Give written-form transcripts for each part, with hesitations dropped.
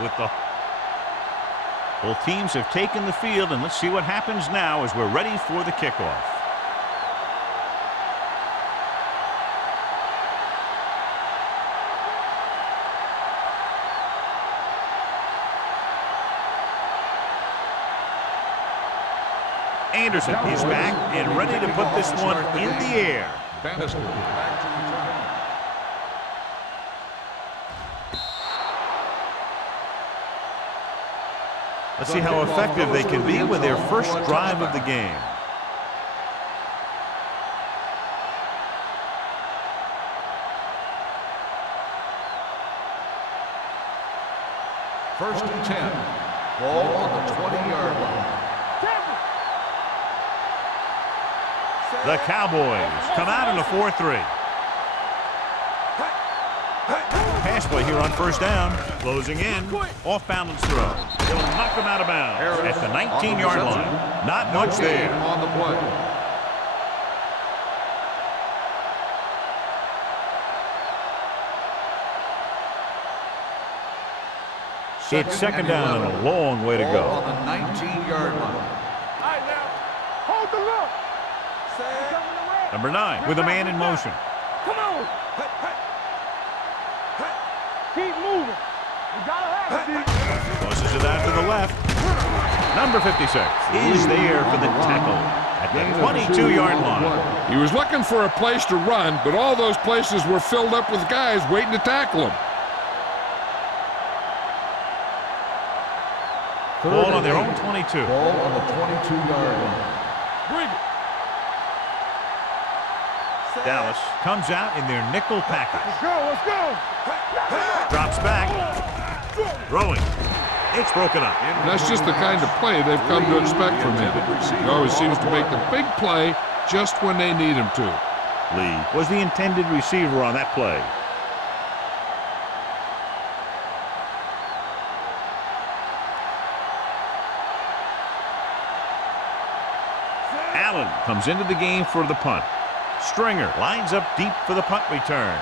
with the... Both teams have taken the field, and let's see what happens now as we're ready for the kickoff. Anderson is back and ready to put this one in the air. Bannister back to return. Let's see how effective they can be with their first drive of the game. First and 10. Ball on the 20-yard line. The Cowboys come out in a 4-3. Pass play here on first down. Closing in. Off balance throw. It'll knock them out of bounds at the 19-yard line. Not much there. On the play. It's second down and a long way to go. On the 19-yard line. Hold the look. Number 9 with a man in motion. Come on. Keep moving. You gotta have it. Tosses it out to the left. Number 56 is there for the tackle at the 22-yard line. He was looking for a place to run, but all those places were filled up with guys waiting to tackle him. Ball on their own 22. Ball on the 22-yard line. Bring it. Dallas comes out in their nickel package. Let's go. Let's go. Drops back. Throwing. It's broken up. And that's just the kind of play they've come to expect from him. He always seems to make the big play just when they need him to. Lee was the intended receiver on that play. Allen comes into the game for the punt. Stringer lines up deep for the punt return.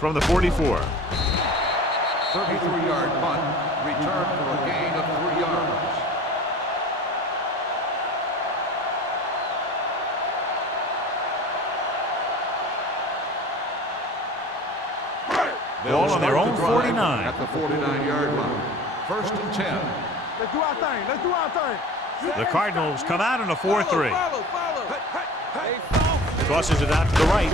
From the 44. 33-yard punt. Return for a gain of 3 yards. Ball on their own 49. At the 49-yard line. First and 10. Let's do our thing. Let's do our thing. The Cardinals come out in a 4-3. Tosses it out to the right.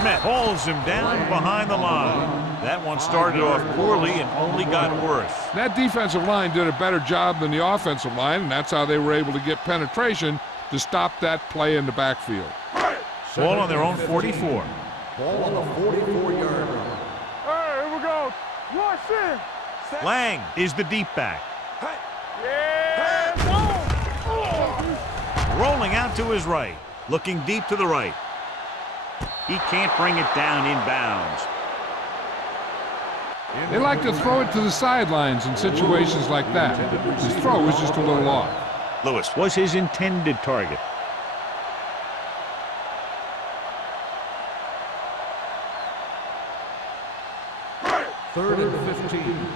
Smith hauls him down behind the line. That one started off poorly and only got worse. That defensive line did a better job than the offensive line, and that's how they were able to get penetration to stop that play in the backfield. Ball on their own 44. Ball on the 44-yard line. Hey, here we go. Rush in. Lang is the deep back. Yeah, Rolling out to his right. Looking deep to the right. He can't bring it down inbounds. They like to throw it to the sidelines in situations like that. His throw was just a little off. Lewis was his intended target. Third and 15.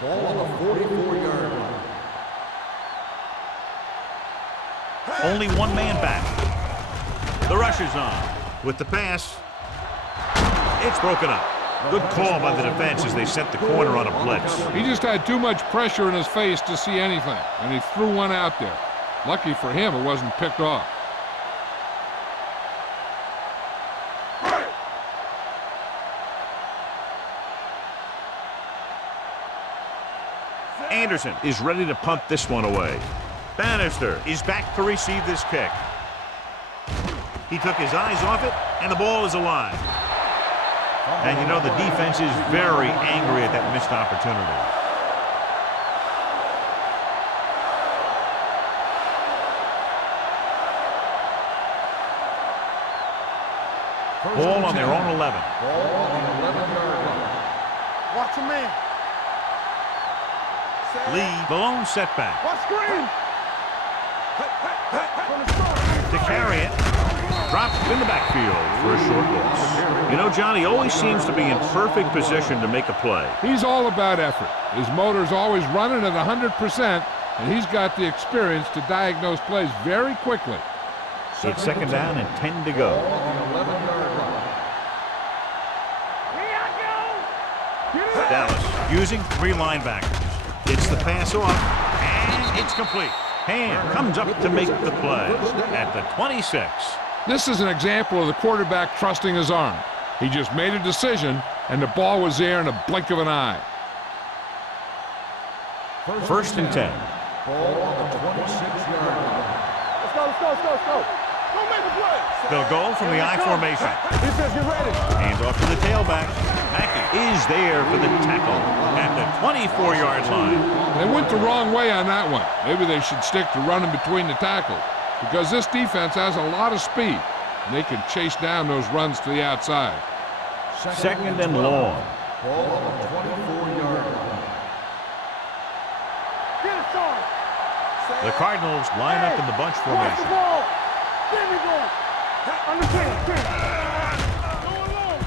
Ball on the 44-yard line. Only one man back. The rush is on. With the pass, it's broken up. Good call by the defense as they set the corner on a blitz. He just had too much pressure in his face to see anything, and he threw one out there. Lucky for him, it wasn't picked off. Anderson is ready to punt this one away. Bannister is back to receive this kick. He took his eyes off it, and the ball is alive. And you know the defense is very angry at that missed opportunity. Ball on their own 11. Ball on the 11-yard line. watch him in. Lee, the lone setback. Watch screen. To carry it. dropped in the backfield for a short loss. You know, Johnny always seems to be in perfect position to make a play. He's all about effort. His motor's always running at 100%, and he's got the experience to diagnose plays very quickly. It's second down and 10 to go. Dallas using 3 linebackers. Gets the pass off, and it's complete. Ham comes up to make the play at the 26. This is an example of the quarterback trusting his arm. He just made a decision, and the ball was there in a blink of an eye. First and 10. Ball on the 26-yard line. Let's go, let's go, let's go, let's go. Don't make a play. They'll go from the I formation. Defense, get ready. Hands off to the tailback. Mackey is there for the tackle at the 24-yard line. They went the wrong way on that one. Maybe they should stick to running between the tackles, because this defense has a lot of speed, and they can chase down those runs to the outside. Second and long. Ball on the 24-yard line. Get it started. The Cardinals line up in the bunch Watch the formation. ball. There we go. Understand.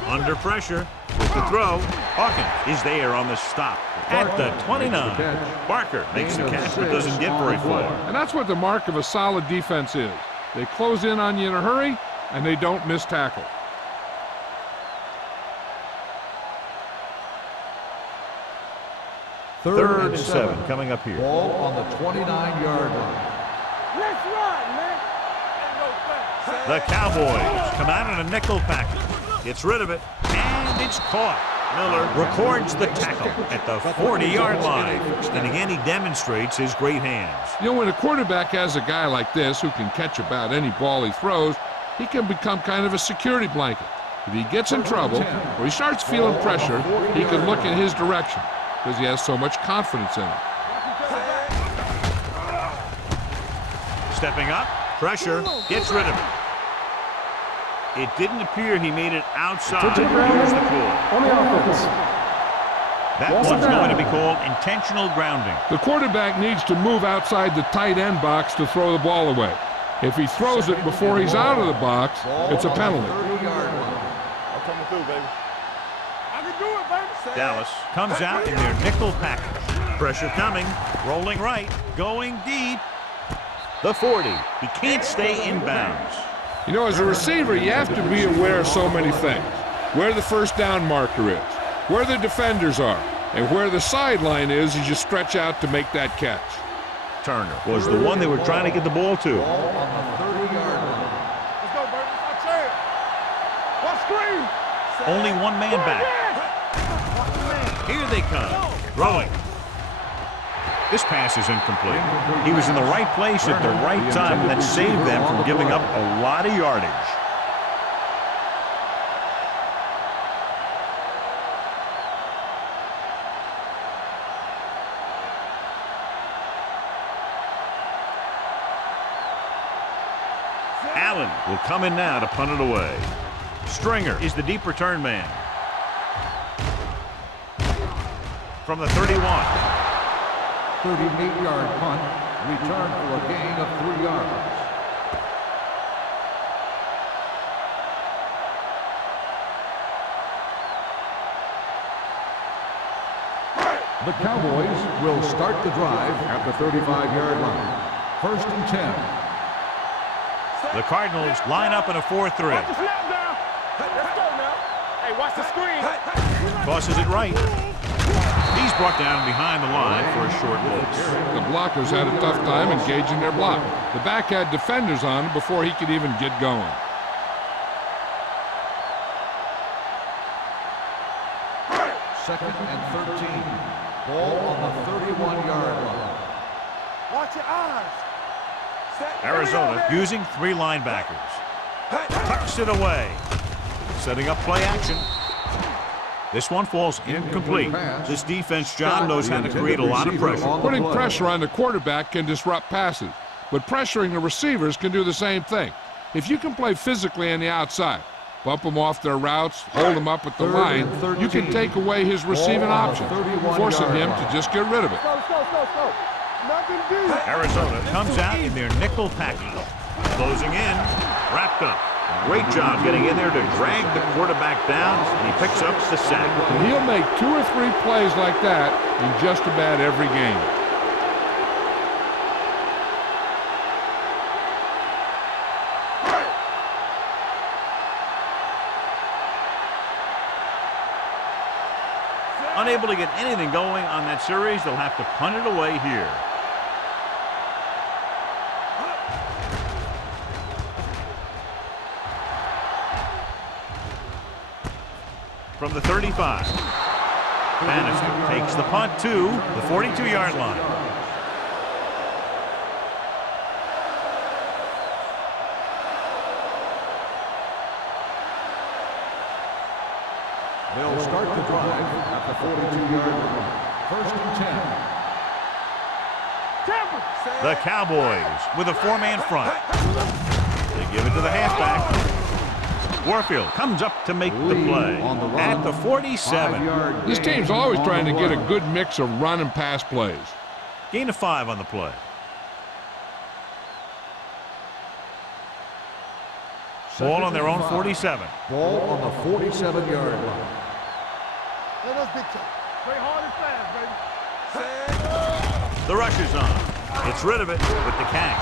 Under pressure with the throw. Hawkins is there on the stop at the 29. Barker makes the catch but doesn't get very far. And that's what the mark of a solid defense is. They close in on you in a hurry, and they don't miss tackle. Third and 7 coming up here. Ball on the 29-yard line. Let's run, man. The Cowboys come out in a nickel package. Gets rid of it, and it's caught. Miller records the tackle at the 40-yard line. And again, he demonstrates his great hands. You know, when a quarterback has a guy like this who can catch about any ball he throws, he can become kind of a security blanket. If he gets in trouble or he starts feeling pressure, he can look in his direction because he has so much confidence in him. Stepping up, pressure, gets rid of it. It didn't appear he made it outside. Here's the call. On the offense. That one's going to be called intentional grounding. The quarterback needs to move outside the tight end box to throw the ball away. If he throws it before he's out of the box, it's a penalty. 30-yard line. I'm coming through, baby. I can do it, baby. Dallas comes out in their nickel package. Pressure coming, rolling right, going deep. The 40. He can't stay in bounds. You know, as a receiver, you have to be aware of so many things. Where the first down marker is, where the defenders are, and where the sideline is as you stretch out to make that catch. Turner was the one they were trying to get the ball to. Ball on the 30-yard line. Let's go, baby. Let's try it. What screen? Only one man back. Here they come. Throwing. This pass is incomplete. He was in the right place at the right time, and that saved them from giving up a lot of yardage. Allen will come in now to punt it away. Stringer is the deep return man. From the 31. 38-yard punt, return for a gain of 3 yards. The Cowboys will start the drive at the 35-yard line. First and 10. The Cardinals line up in a 4-3. Watch the snap down. Let's go now. Hey, watch the screen. Tosses it right. He's brought down behind the line for a short loss. The blockers had a tough time engaging their block. The back had defenders on him before he could even get going. Second and 13. Ball on the 31-yard line. Watch your eyes. Arizona using 3 linebackers. Tucks it away. Setting up play action. This one falls incomplete. This defense, John, knows how to create a lot of pressure. Putting pressure on the quarterback can disrupt passes, but pressuring the receivers can do the same thing. If you can play physically on the outside, bump them off their routes, hold them up at the line, you can take away his receiving options, forcing him to just get rid of it. Let's go. Nothing deep. Arizona comes out in their nickel package. Closing in, wrapped up. Great job getting in there to drag the quarterback down, and he picks up the sack. And he'll make 2 or 3 plays like that in just about every game. Unable to get anything going on that series, they'll have to punt it away here. From the 35, Bannister takes the punt to the 42-yard line. They'll start the drive at the 42-yard line. First and 10. The Cowboys with a 4-man front. They give it to the halfback. Warfield comes up to make the play at the 47. This team's always trying to get a good mix of run and pass plays. Gain of 5 on the play. Ball on their own 47. Ball on the 47-yard line. Let us big time. Play hard and fast, baby. The rush is on. Gets rid of it with the catch.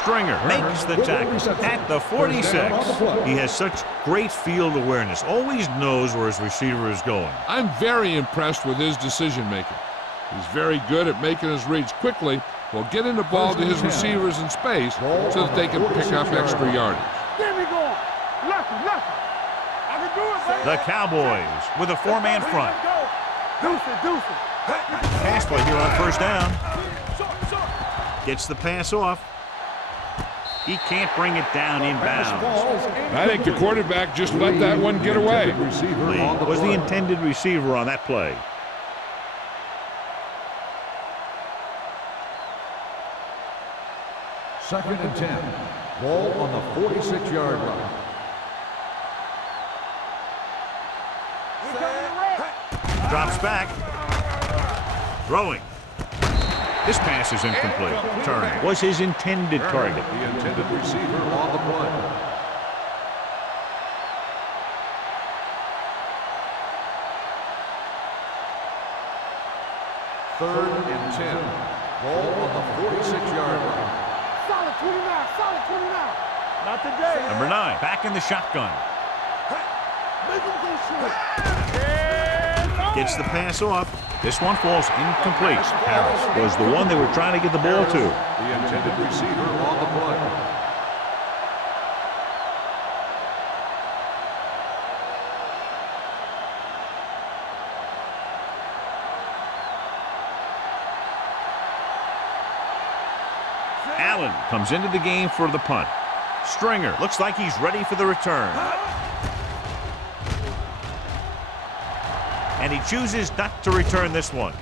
Stringer makes the tackle at the 46. He has such great field awareness. Always knows where his receiver is going. I'm very impressed with his decision making. He's very good at making his reads quickly while getting the ball to his receivers in space so that they can pick up extra yardage. Get me going. Left. I can do it, baby. The Cowboys with a 4-man front. Deuce it. Pass play here on first down. Gets the pass off. He can't bring it down inbounds. I think the quarterback just let that one get away. Lee was the intended receiver on that play. Second and 10. Ball on the 46-yard line. Drops back. Throwing. This pass is incomplete. Turner was his intended target. The intended receiver on the play. Third and 10. Ball on the 46-yard line. Solid 29. Not today. Number 9, back in the shotgun. Make him go short. Gets the pass off. This one falls incomplete. Harris was the one they were trying to get the ball to. The intended receiver on the play. Allen comes into the game for the punt. Stringer looks like he's ready for the return. And he chooses not to return this one.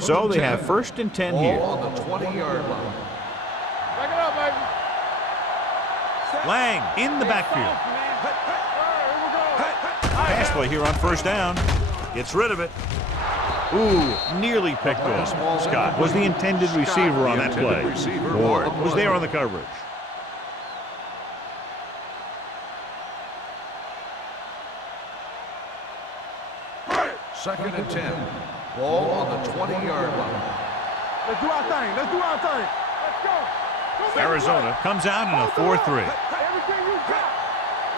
So they have first and 10 here. Ball on the 20-yard line. Back it up, baby. Lang in the backfield. Pass play here on first down. Gets rid of it. Ooh, nearly picked off. Scott was the intended receiver on that play. Ward was there on the coverage. Second and 10. Ball on the 20-yard line. Let's do our thing. Let's go. Arizona comes out in a 4-3. Everything you got.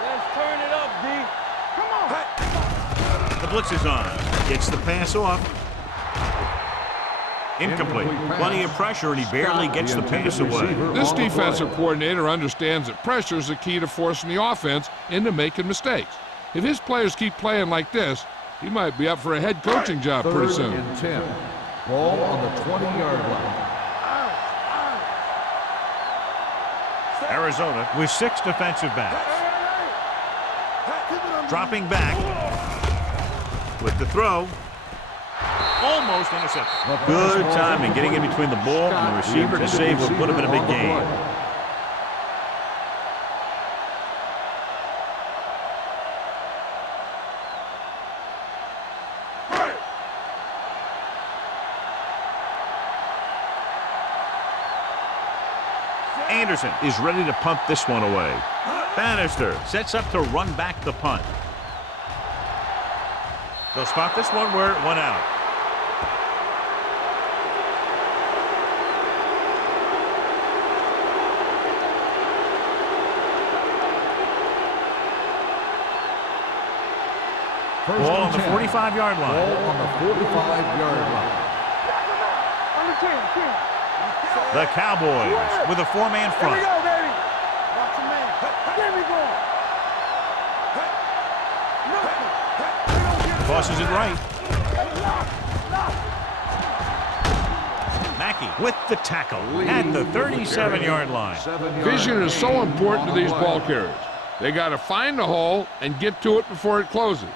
Let's turn it up, D. Come on. The blitz is on. Gets the pass off. Incomplete. Plenty of pressure, and he barely gets the pass away. This defensive coordinator understands that pressure is the key to forcing the offense into making mistakes. If his players keep playing like this, he might be up for a head coaching job pretty soon. Third and 10. Ball on the 20-yard line. Arizona with 6 defensive backs. Dropping back with the throw. Almost intercepted. Good timing getting in between the ball and the receiver to save what would have been a big gain. Anderson is ready to punt this one away. Bannister sets up to run back the punt. They'll spot this one where it went out. Ball on the 45-yard line. Ball on the 45-yard line. Under 10. The Cowboys with a four-man front. Here we go, baby. Watch your man. There we go. Tosses it right. Mackey with the tackle at the 37-yard line. Vision is so important to these ball carriers. They got to find the hole and get to it before it closes.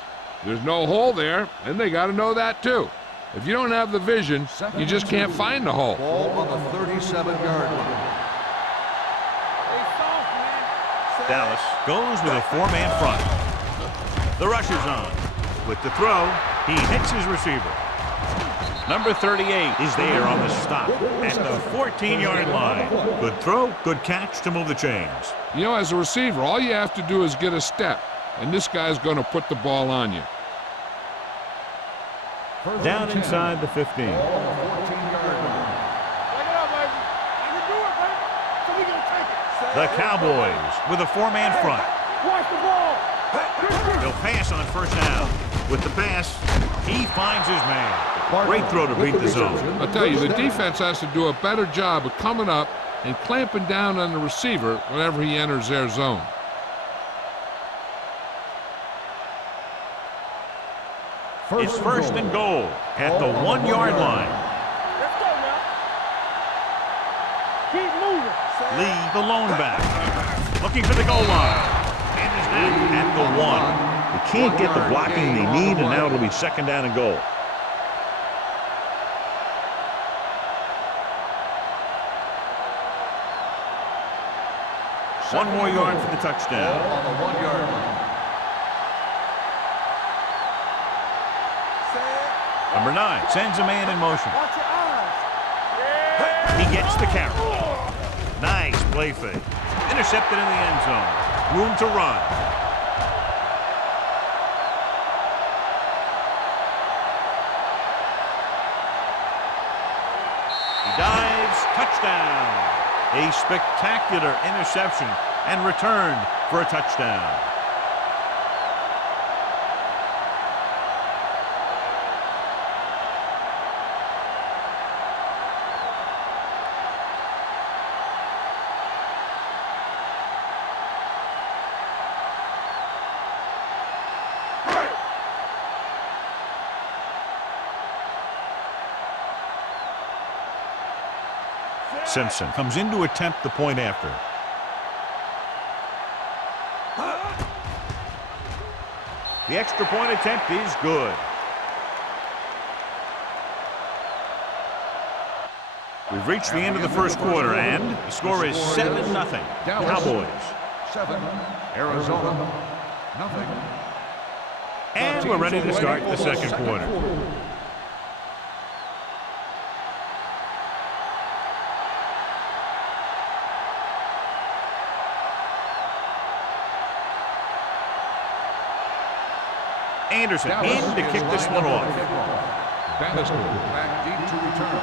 There's no hole there, and they got to know that too. If you don't have the vision, you just can't find the hole. Ball on the 37-yard line. Dallas goes with a four-man front. The rush is on. With the throw, he hits his receiver. Number 38 is there on the stop at the 14-yard line. Good throw, good catch to move the chains. You know, as a receiver, all you have to do is get a step, and this guy's going to put the ball on you. Down inside the 15. Take it up, baby. You can do it, baby. So we gonna take it. The Cowboys with a four-man front. Watch the ball. They'll pass on first down. With the pass, he finds his man. Great throw to beat the zone. I'll tell you, the defense has to do a better job of coming up and clamping down on the receiver whenever he enters their zone. It's first and goal at the 1-yard line. Let's go now. Keep moving. Lee, the lone back, looking for the goal line. And is now at the 1. They can't get the blocking they need, and now it'll be second down and goal. One more yard for the touchdown. Ball on the 1-yard line. Number 9 sends a man in motion. Watch your eyes. He gets the carry. Nice play fake. Intercepted in the end zone. Room to run. He dives. Touchdown. A spectacular interception and returned for a touchdown. Simpson comes in to attempt the point after. The extra point attempt is good. We've reached the end of the first quarter, and the score is 7-0. Cowboys. 7, Arizona, nothing. And we're ready to start the second quarter. Anderson in to kick this one off. Bannister back deep to return.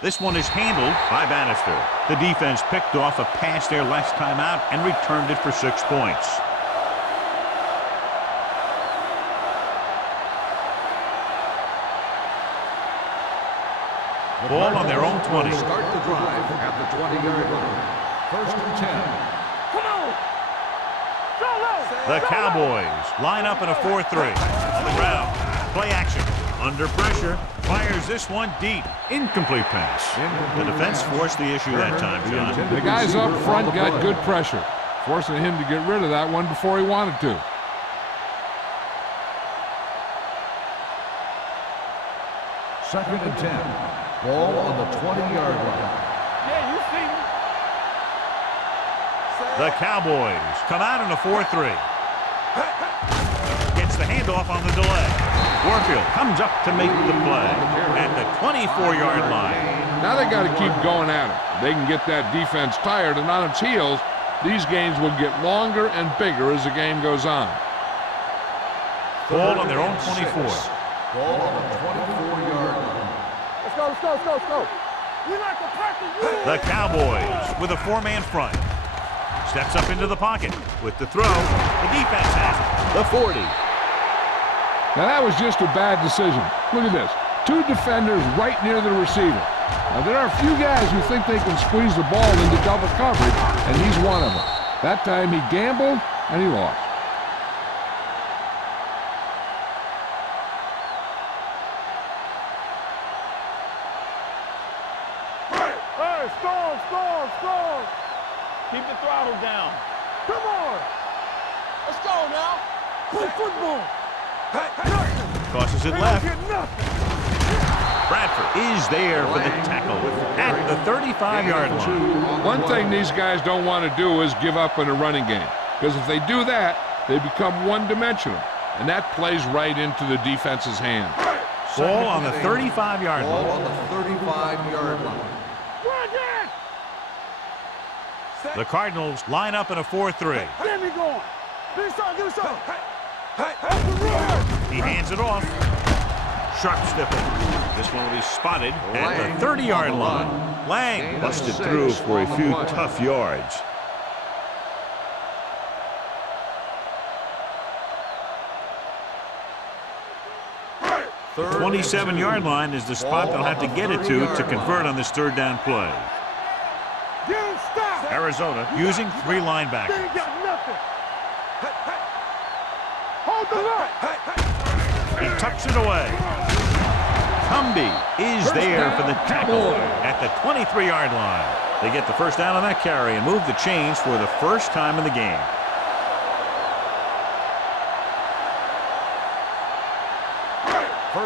This one is handled by Bannister. The defense picked off a pass there last time out and returned it for 6 points. Ball on their own 20. Start the drive at the 20-yard line. First and 10. Come on. Go low. The Cowboys line up in a 4-3. On the ground. Play action. Under pressure. Fires this one deep. Incomplete pass. The defense forced the issue that time, John. The guys up front got good pressure, forcing him to get rid of that one before he wanted to. Second and 10. Ball on the 20-yard line. Yeah, you see me. The Cowboys come out in a 4-3. handoff on the delay. Warfield comes up to make the play at the 24-yard line. Now they got to keep going at it. They can get that defense tired and on its heels. These games will get longer and bigger as the game goes on. Ball on their own 24. Ball on the 24-yard line. Let's go. We like a package. The Cowboys with a 4-man front. Steps up into the pocket with the throw. The defense has it. The 40. Now that was just a bad decision. Look at this. 2 defenders right near the receiver. Now there are a few guys who think they can squeeze the ball into double coverage, and he's one of them. That time he gambled and he lost. Hey, storm. Keep the throttle down. Come on. Let's go now. Play football. Tosses it left. Bradford is there for the tackle at the 35-yard line. One thing these guys don't want to do is give up in a running game, because if they do that, they become one-dimensional, and that plays right into the defense's hand. Ball on the 35-yard Ball line. on the 35-yard line. The Cardinals line up in a 4-3. Get me going. Give me some. He hands it off. Sharp stiffle. This one will be spotted at the 30-yard line. Lang busted through for a few tough yards. The 27-yard line is the spot they'll have to get it to convert on this third down play. Arizona using 3 linebackers. They ain't got nothing. Hold the line. He tucks it away. Cumby is there for the tackle at the 23-yard line. They get the first down on that carry and move the chains for the first time in the game.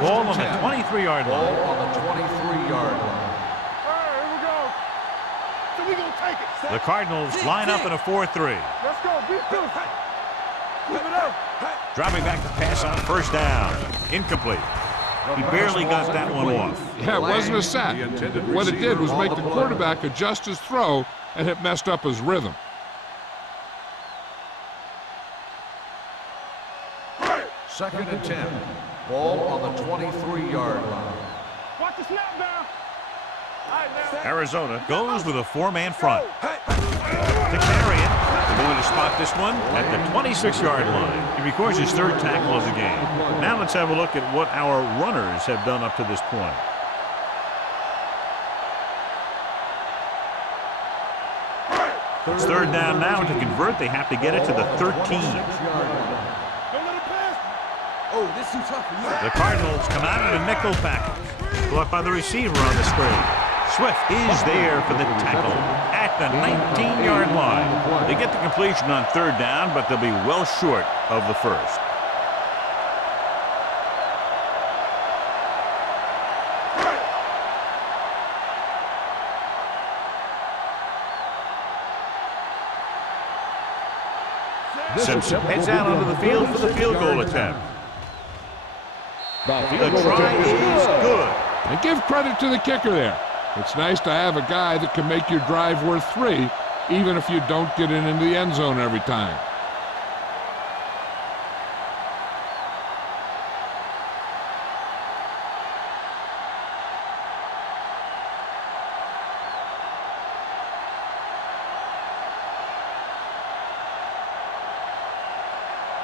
Ball on the 23-yard line. Ball on the 23-yard line. All right, here we go. So we gonna take it. The Cardinals line up in a 4-3. Let's go. Be beautiful. Keep it up. Dropping back to pass on first down. Incomplete. He barely got that one off. Yeah, it wasn't a sack. What it did was make the quarterback adjust his throw, and it messed up his rhythm. Second and 10. Ball on the 23-yard line. Watch the snap down. All right, now. Arizona goes with a 4-man front. To carry it, they're going to spot this one at the 26-yard line. He records his 3rd tackle of the game. Now let's have a look at what our runners have done up to this point. It's 3rd down now, and to convert, they have to get it to the 13. Don't let it pass. Oh, this is too tough for you. The Cardinals come out in a nickel package. Caught by the receiver on the screen. Swift is there for the tackle at the 19-yard line. They get the completion on 3rd down, but they'll be well short of the first. Simpson heads out onto the field for the field goal attempt. The try is good. And give credit to the kicker there. It's nice to have a guy that can make your drive worth 3, even if you don't get it into the end zone every time.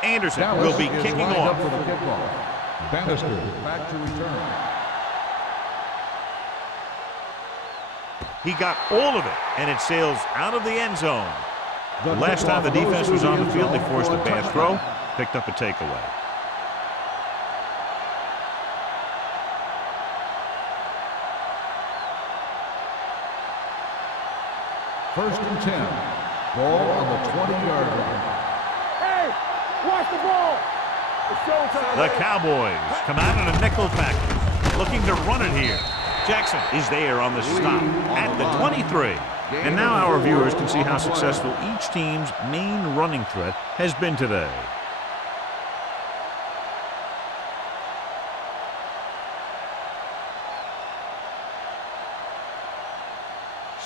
Anderson will be kicking off. For the kickoff. Bannister back to return. He got all of it, and it sails out of the end zone. The last time the defense was on the field, they forced a bad throw, picked up a takeaway. First and 10. Ball on the 20-yard line. Hey, watch the ball. It's showtime. The Cowboys come out in a nickel package, looking to run it here. Jackson is there on the stop at the 23. And now our viewers can see how successful each team's main running threat has been today.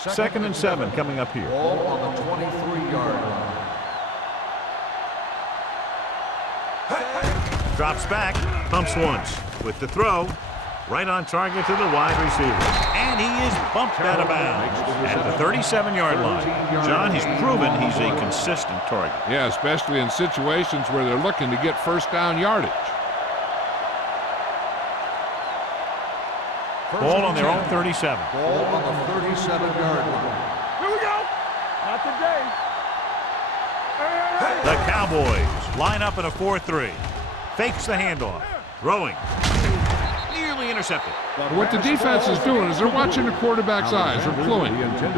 2nd and 7 coming up here. Ball on the 23-yard line. Drops back, pumps once. With the throw, right on target to the wide receiver. And he is bumped out of bounds at the 37-yard line. John, he's proven he's a consistent target. Yeah, especially in situations where they're looking to get first down yardage. Ball on their own 37. Ball on the 37-yard line. Here we go. Not today. The Cowboys line up in a 4-3. Fakes the handoff. Throwing. Nearly intercepted. What the defense is doing is they're watching the quarterback's eyes. They're cluing.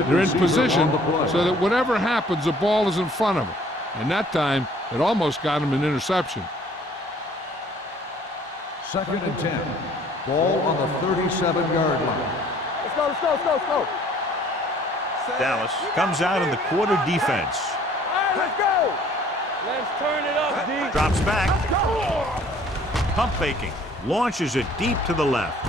They're in position so that whatever happens, the ball is in front of them. And that time, it almost got him an interception. 2nd and 10. Ball on the 37-yard line. Let's go, let's go, let's go, let's go. Dallas comes out in the quarter defense. All right, let's go. Let's turn it up, D. Drops back. Let's go. Pump faking. Launches it deep to the left.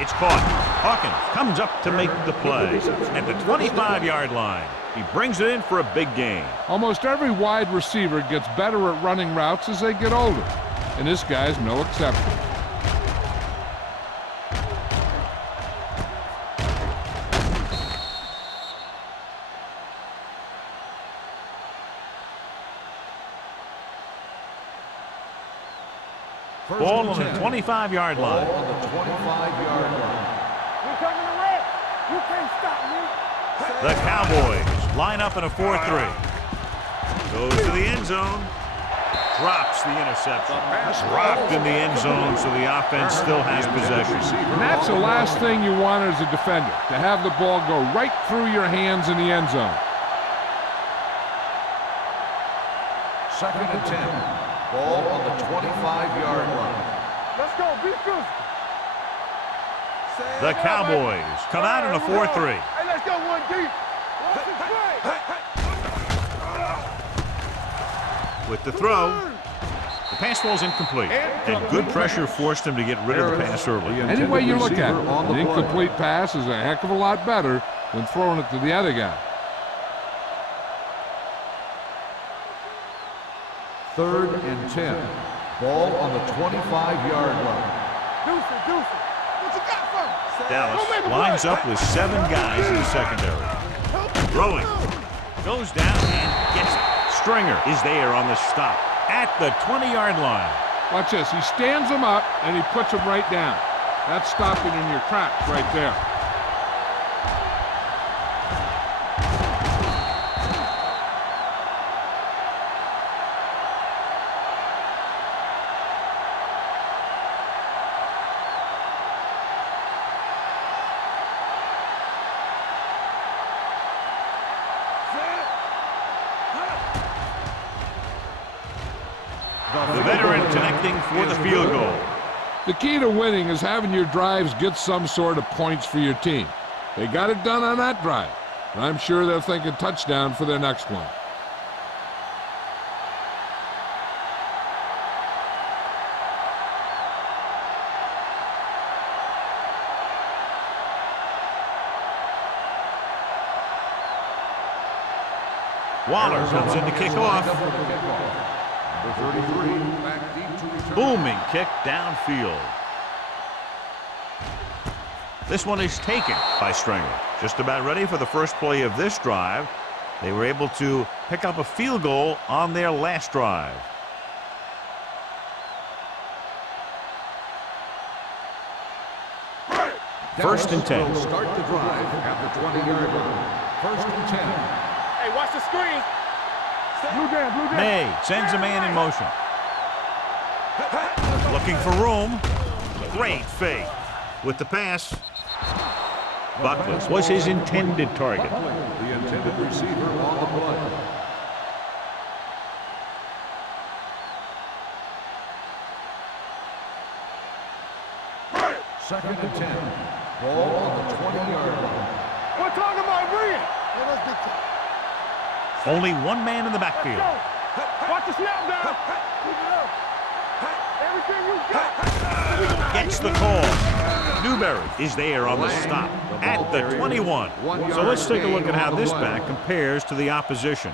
It's caught. Hawkins comes up to make the play at the 25-yard line. He brings it in for a big gain. Almost every wide receiver gets better at running routes as they get older. And this guy's no exception. Ball on the 25-yard line. Ball on the 25-yard line. We're coming to red. You can't stop me. The Cowboys line up in a 4-3. Goes to the end zone. Drops the interception. Dropped in the end zone, so the offense still has possession. And that's the last thing you want as a defender, to have the ball go right through your hands in the end zone. 2nd and 10. Ball on the 25-yard line. Let's go, be good. The Cowboys come out in a 4-3. Hey, let's go, 1D. Watch the play. With the throw, the pass ball's incomplete. And good pressure forced him to get rid of the pass early. Any way you look at it, an incomplete pass is a heck of a lot better than throwing it to the other guy. 3rd and 10. Ball on the 25-yard line. Deuce it, deuce it. What you got for me? Dallas lines up with 7 guys in the secondary. Throwing. Goes down and gets it. Stringer is there on the stop at the 20-yard line. Watch this. He stands him up, and he puts him right down. That's stopping in your tracks right there. The veteran connecting for the field goal. The key to winning is having your drives get some sort of points for your team. They got it done on that drive. And I'm sure they're thinking touchdown for their next one. Waller comes in to kick off. Number 33, back deep to return. Booming kick downfield. This one is taken by Stringer. Just about ready for the first play of this drive. They were able to pick up a field goal on their last drive. First and 10. Will start the drive at the 20-yard line. 1st and 10. Hey, watch the screen. Blue down, blue down. May sends a man in motion. Looking for room. Great fake. With the pass, Buckley was his intended target. The intended receiver on the play. Second and 10. Ball on the 20-yard line. We're talking about bringing. Only one man in the backfield. Watch the snap down. Keep it up. Everything you got. Gets the call. Newberry is there on the stop at the 21. So let's take a look at how this back compares to the opposition.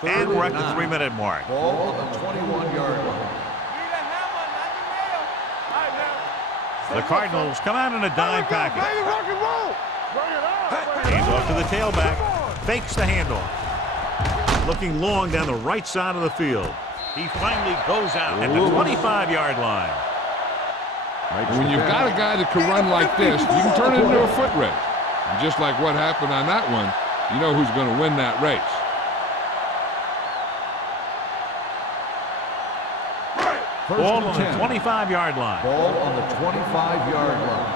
And we're at the 3-minute mark. Ball on the 21-yard line. Need a hammer, not the nail. All right, now. The Cardinals come out in a dime package. Baby, rock and roll. Bring it on. Hands off to the tailback. Fakes the handoff. Looking long down the right side of the field. He finally goes out at the 25-yard line. When you've got a guy that can run like this, you can turn it into a foot race. And just like what happened on that one, you know who's going to win that race. Ball on the 25-yard line. Ball on the 25-yard line.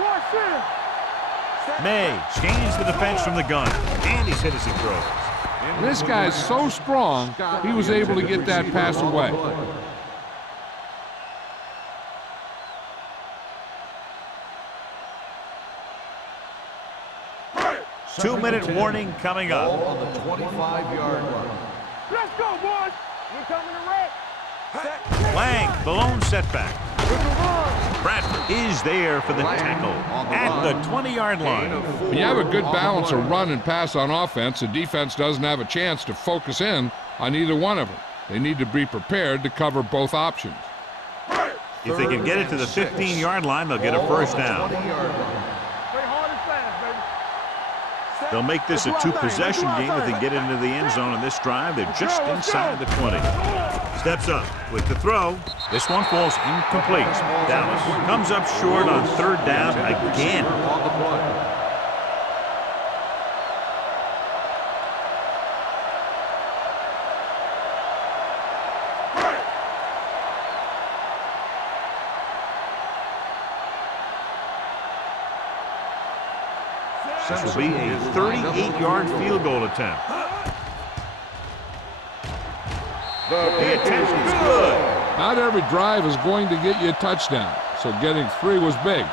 Rush in. May scans the defense from the gun, and he's hit as he throws. This guy's so strong, he was able to get that pass away. Two-minute warning coming Ball up. on the 25-yard line. Let's go, boys. We coming to wreck. Lang, the lone setback. Bradford is there for the tackle at the 20-yard line. When you have a good balance of run and pass on offense, the defense doesn't have a chance to focus in on either one of them. They need to be prepared to cover both options. If they can get it to the 15-yard line, they'll get a first down. Play hard and fast, baby. They'll make this a two-possession game if they get into the end zone on this drive. They're just inside the 20. Steps up with the throw. This one falls incomplete. Dallas comes up short on third down again. This will be a 38-yard field goal attempt. The attempt is good. Not every drive is going to get you a touchdown, so getting 3 was big.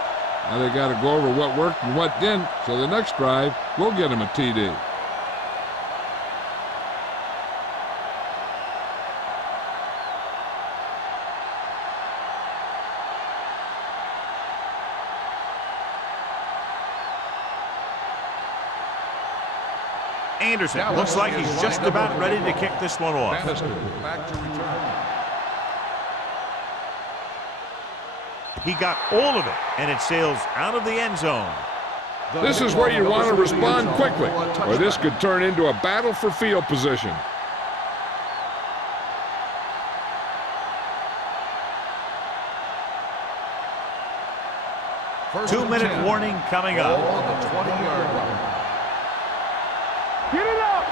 Now they got to go over what worked and what didn't, so the next drive will get them a TD. Anderson looks like he's just about ready to kick this one off. Back to return. He got all of it, and it sails out of the end zone. This is where you want to respond quickly, or this could turn into a battle for field position. Two-minute warning coming Ball up. on the 20-yard line. Get it up.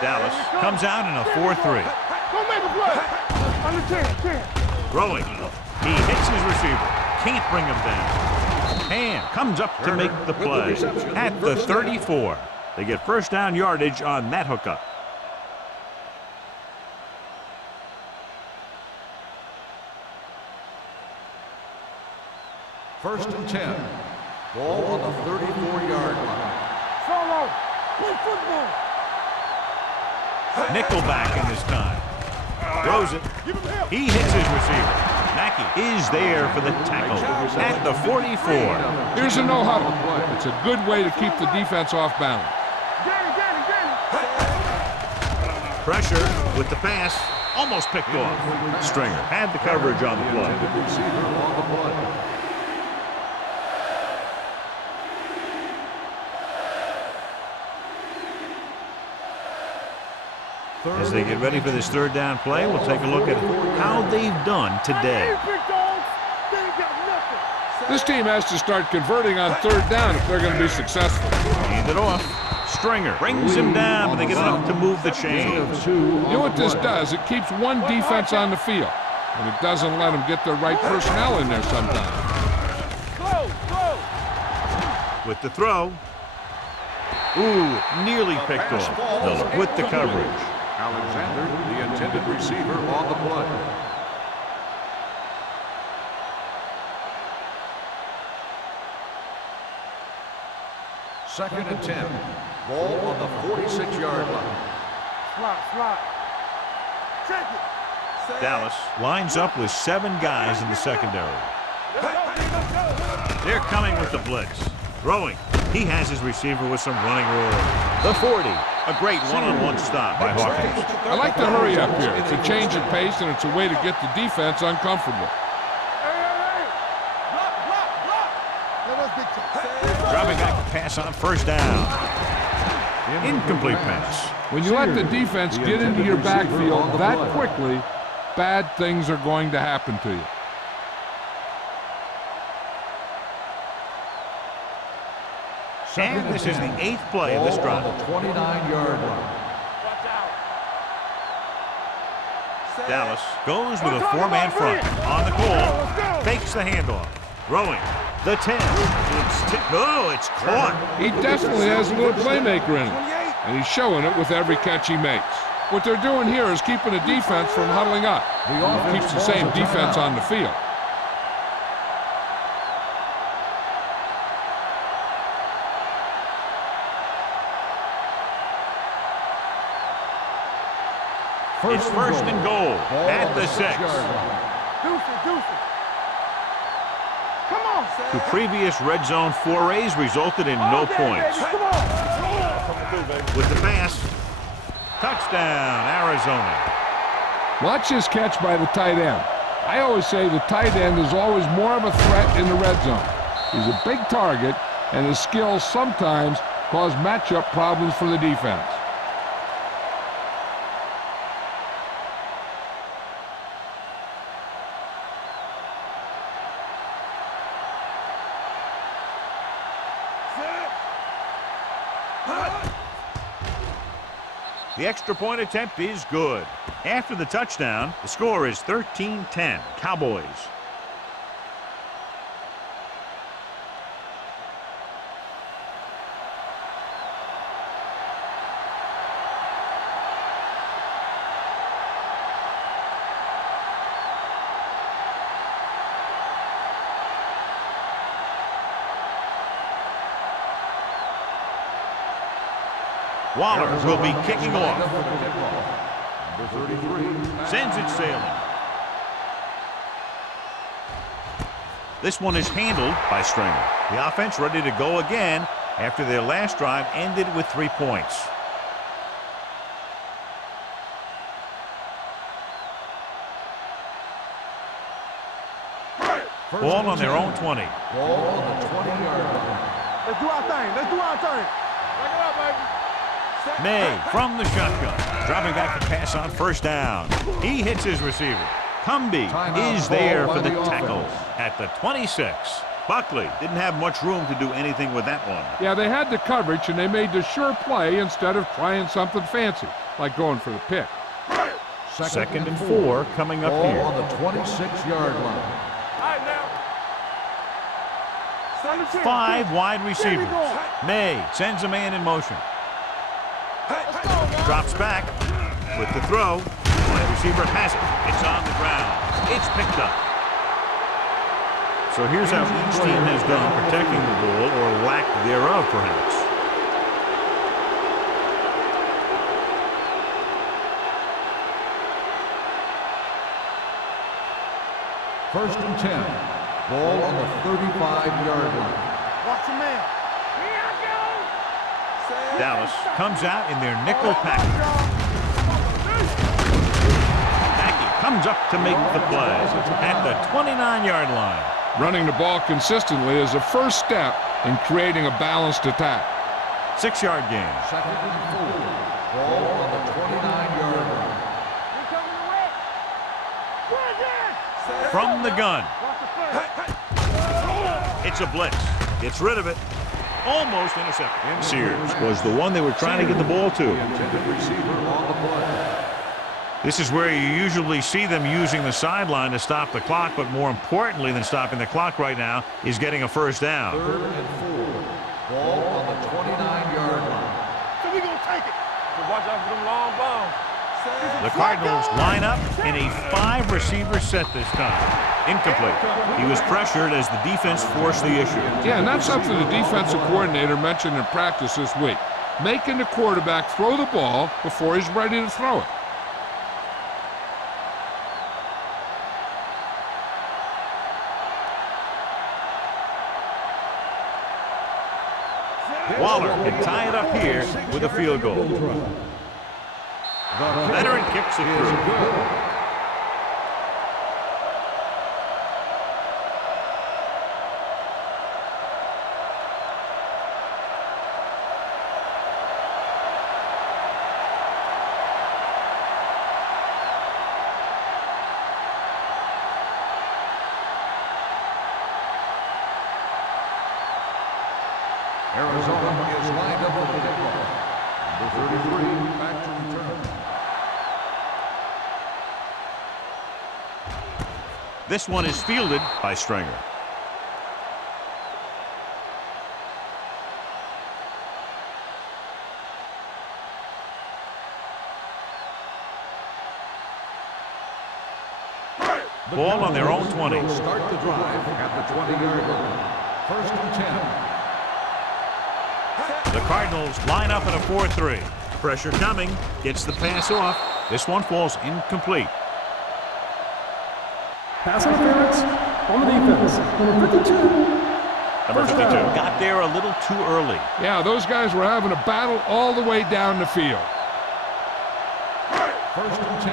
Dallas comes out in a 4-3. Go make a play. Under 10. Throwing. He hits his receiver. Can't bring him down. And comes up to make the play at the 34. They get first down yardage on that hookup. First and 10. Ball on the 34-yard line. Solo. Play football. Nickelback in this time. Throws it. He hits his receiver. Mackey is there for the tackle at the 44. Here's a no huddle. It's a good way to keep the defense off balance. Pressure with the pass. Almost picked off. Stringer had the coverage on the play. Receiver on the play. As they get ready for this third down play, we'll take a look at how they've done today. This team has to start converting on third down if they're going to be successful. Hand it off. Stringer brings him down, but they get enough to move the chains. You know what this does? It keeps one defense on the field, and it doesn't let them get the right personnel in there sometimes. With the throw. Ooh, nearly picked off. Miller with the coverage. Alexander, the intended receiver, on the play. Second and 10. Ball on the 46-yard line. Slot. Check it. Dallas lines up with 7 guys in the secondary. Let's go. They're coming with the blitz. Throwing. He has his receiver with some running room. The 40. A great one-on-one stop by Hawkins. I like to hurry up here. It's a change of pace, and it's a way to get the defense uncomfortable. Hey. Block. Let us big time. Dropping back to pass on first down. Incomplete pass. When you let the defense get into your backfield that quickly, bad things are going to happen to you. And this is the 8th play of this drive. The 29-yard line. Watch out. Dallas goes with a 4-man front. On the goal. Fakes the handoff. Throwing. The 10. It's caught. He definitely has a little playmaker in him, and he's showing it with every catch he makes. What they're doing here is keeping the defense from huddling up. Keeps the same defense on the field. It's first and goal at the 6. Deuce it. Come on. The previous red zone forays resulted in no points. Come on. With the pass, touchdown, Arizona. Watch this catch by the tight end. I always say the tight end is always more of a threat in the red zone. He's a big target, and his skills sometimes cause matchup problems for the defense. The extra point attempt is good. After the touchdown, the score is 13-10, Cowboys. Waller will be kicking off. Number 33. Sends it sailing. This one is handled by Stringer. The offense ready to go again after their last drive ended with 3 points. Ball on their own 20. Ball on the 20-yard line. Let's do our thing. Bring it up, baby. May from the shotgun. Dropping back to pass on first down. He hits his receiver. Cumby is there for the tackle at the 26. Buckley didn't have much room to do anything with that one. Yeah, they had the coverage, and they made the sure play instead of trying something fancy, like going for the pick. Second and 4 coming up Ball here. on the 26-yard line. All right, now. 5 wide receivers. May sends a man in motion. Drops back with the throw. Wide receiver has it. It's on the ground. It's picked up. So here's how each team has done protecting the ball, or lack thereof, perhaps. First and 10. Ball on the 35-yard line. Watch your man. Dallas comes out in their nickel package. Mackey comes up to make the play at the 29-yard line. Running the ball consistently is a first step in creating a balanced attack. 6-yard gain. Second and 4. Ball on the 29-yard line. From the gun. It's a blitz. Gets rid of it. Almost intercepted. Sears was the one they were trying to get the ball to. Intended receiver on the play. This is where you usually see them using the sideline to stop the clock, but more importantly than stopping the clock right now is getting a first down. Third and 4. Ball on the 29-yard line. So we gonna take it. So watch out for them long balls. The Cardinals line up in a 5-receiver set this time. Incomplete. He was pressured as the defense forced the issue. Yeah, and that's something the defensive coordinator mentioned in practice this week. making the quarterback throw the ball before he's ready to throw it. Waller can tie it up here with a field goal. The veteran kicks it through. Arizona is lined up for the kickoff. Number 33, back to return. This one is fielded by Stringer. Ball on their own 20. Start the drive at the 20-yard line. First and 10. The Cardinals line up in a 4-3. Pressure coming. Gets the pass off. This one falls incomplete. Pass interference on the defense. Number 52. Number 52 got there a little too early. Yeah, those guys were having a battle all the way down the field. First and 10.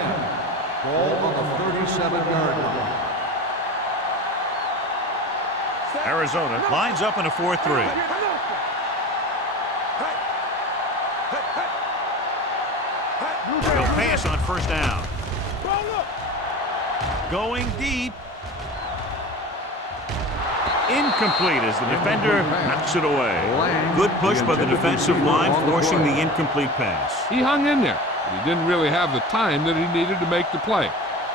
Ball on the 37-yard line. Arizona lines up in a 4-3. They'll pass on first down. Going deep. Incomplete as the defender knocks it away. Good push by the defensive line, forcing the incomplete pass. He hung in there, but he didn't really have the time that he needed to make the play.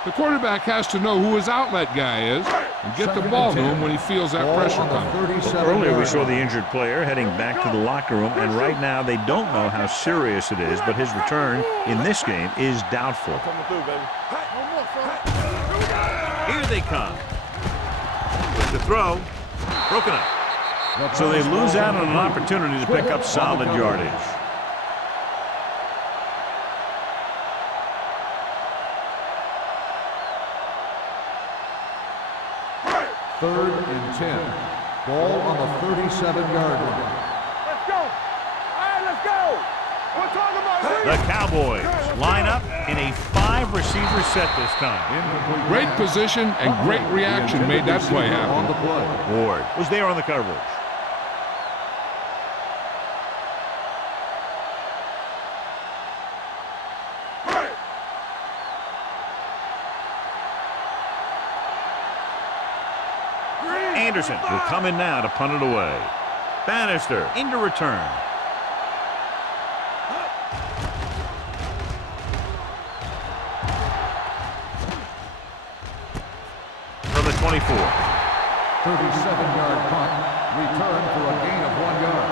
The quarterback has to know who his outlet guy is and get the ball to him when he feels that pressure coming. Earlier we saw the injured player heading back to the locker room, and right now they don't know how serious it is, but his return in this game is doubtful. Here they come. With the throw, broken up. So they lose out on an opportunity to pick up solid yardage. Third and 10. Ball on the 37-yard line. Let's go. All right, let's go. We're talking about The Cowboys line up in a 5-receiver set this time. Great position and great reaction made that play On the happen. play. Ward was there on the coverage. Anderson will come in now to punt it away. Bannister into return. From the 24. 37-yard punt. Return for a gain of 1 yard.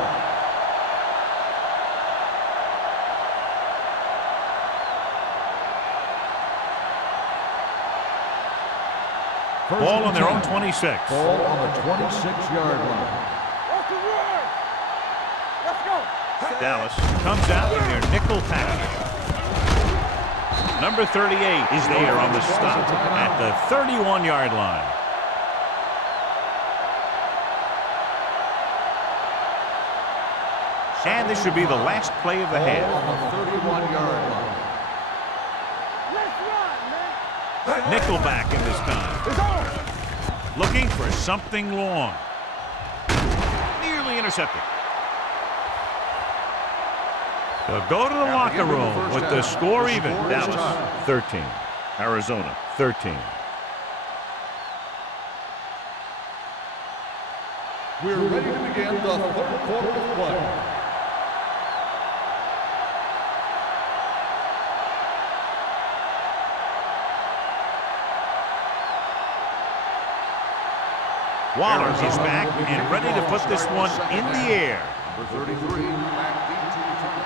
Ball on their own 26. Ball on the 26-yard line. Let's go. Dallas comes out in their nickel package. Number 38 is there on the stop at the 31-yard line. And this should be the last play of the half. Ball on the 31-yard line. Nickelback in this time. Looking for something long. Nearly intercepted. They'll go to the locker room with the score even. Dallas 13. Arizona 13. We're ready to begin the third quarter of play. Waller is back and ready to put this one in the air. Number 33, back into return.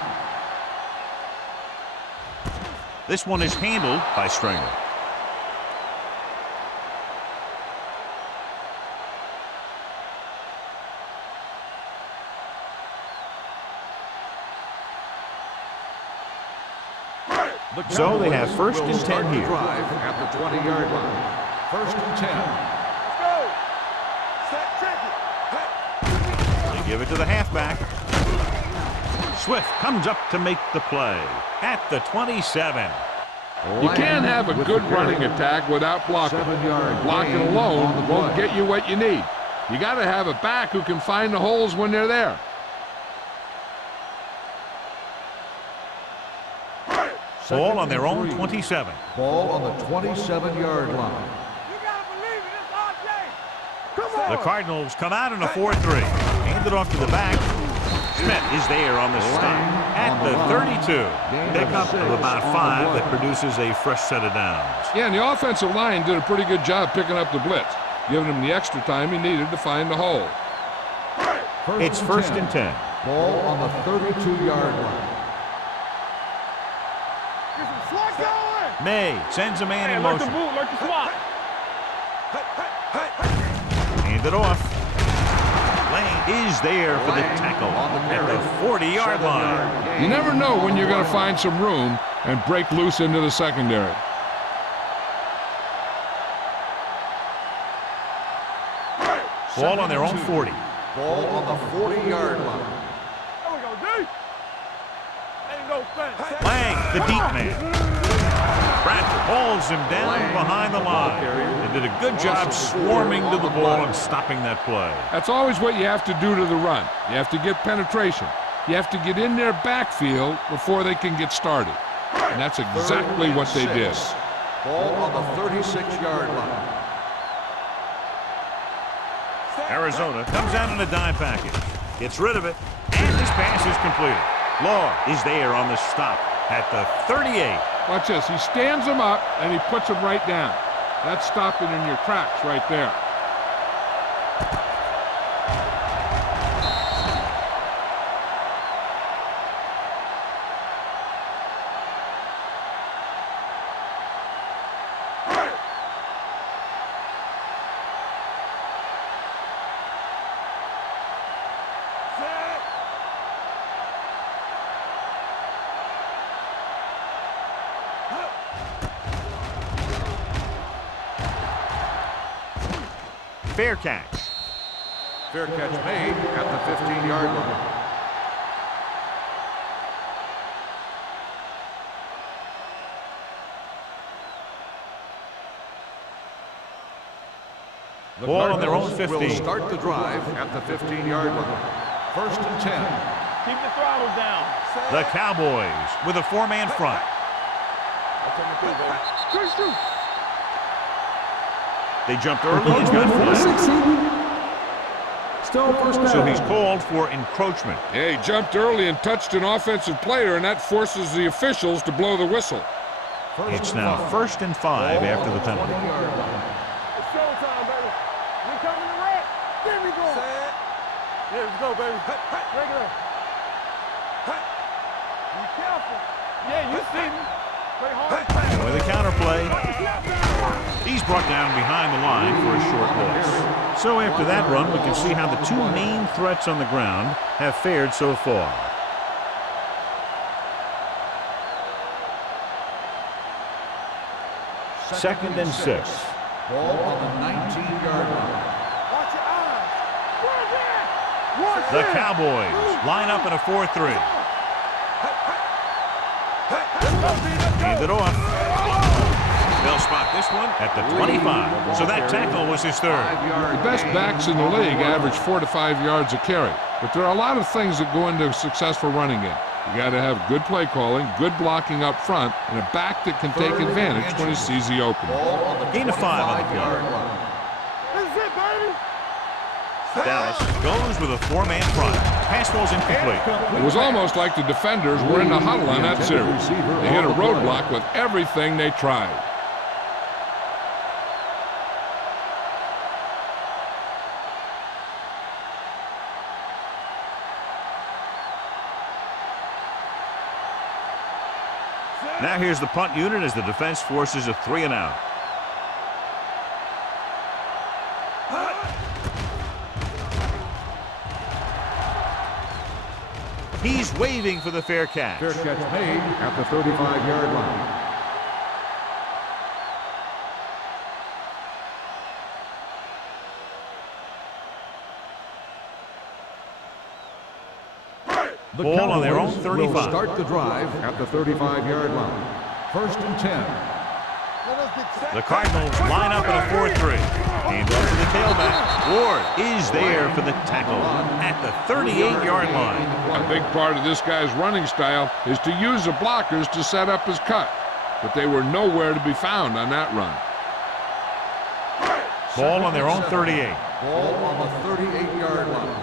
This one is handled by Stringer. So they have first will and start 10 the here. drive at the 20-yard line. First and 10. Let's go. Set, check it. They give it to the halfback. Swift comes up to make the play at the 27. You can't have a With good the carry. running attack without blocking. 7-yard Blocking gain alone on the won't play. get you what you need. You got to have a back who can find the holes when they're there. Ball on their own 3. 27. Ball on the 27-yard line. You gotta believe it. It's RJ. Come on. The Cardinals come out in a 4-3. Hand it off to the back. Smith is there on the stop at the 32. Pickup of about 5 that produces a fresh set of downs. Yeah, and the offensive line did a pretty good job picking up the blitz, giving him the extra time he needed to find the hole. It's first and 10. Ball on the 32-yard line. Get some slot going. May sends a man Hey, in like the motion. boot, like the swap. Hand it off. Lane is there for the tackle at the 40-yard line. You never know when you're going to find some room and break loose into the secondary. Ball on their own 40. Ball on the 40-yard line. There we go, D. Ain't no fence. Lang, the deep man. Bradford hauls him down behind the line. They did a good job swarming to the ball and stopping that play. That's always what you have to do to the run. You have to get penetration. You have to get in their backfield before they can get started. And that's exactly what they did. Ball on the 36-yard line. Arizona comes out in a dime package. Gets rid of it, and this pass is completed. Law is there on the stop at the 38. Watch this. He stands them up, and he puts them right down. That's stopping in your tracks right there. Fair catch. Fair catch made at the 15-yard line. The Ball on their own Cardinals 15. will start the drive at the 15-yard line. First and 10. Keep the throttle down. The Cowboys with a 4-man front. That's what we do, baby. Shoot. They jumped early and got flagged. Still first down. So he's called for encroachment. Yeah, he jumped early and touched an offensive player, and that forces the officials to blow the whistle. It's now first and 5 after the penalty. 20-yard line. It's showtime, baby. We coming to wreck. There we go. Yeah, let's go, baby. Regular. Be careful. Yeah, you see me. Play hard. And with a counterplay, he's brought down behind the line for a short loss. So after that run, we can see how the two main threats on the ground have fared so far. Second and 6. Ball on the 19-yard line. Watch your eyes. Where's that? Watch The it. Cowboys line up in a 4-3. Hand it off. They'll spot this one at the 25. So that tackle was his third. The best backs in the league average 4 to 5 yards a carry. But there are a lot of things that go into a successful running game. You got to have good play calling, good blocking up front, and a back that can take advantage when he sees the opening. Ball on the Gain of 5 on the play. 25-yard line. This is it, baby. Dallas goes with a 4-man front. Pass falls incomplete. It was almost like the defenders were in the huddle on that series. They hit a roadblock with everything they tried. Now here's the punt unit as the defense forces a 3-and-out. He's waving for the fair catch. Fair catch made at the 35-yard line. The Ball on their own Cowboys 35. will start the drive at the 35-yard line. 1st and 10. The Cardinals line up in a 4-3. Hand off to the tailback. Ward is there for the tackle at the 38-yard line. A big part of this guy's running style is to use the blockers to set up his cut, but they were nowhere to be found on that run. Ball on their own 38. Ball on the 38-yard line.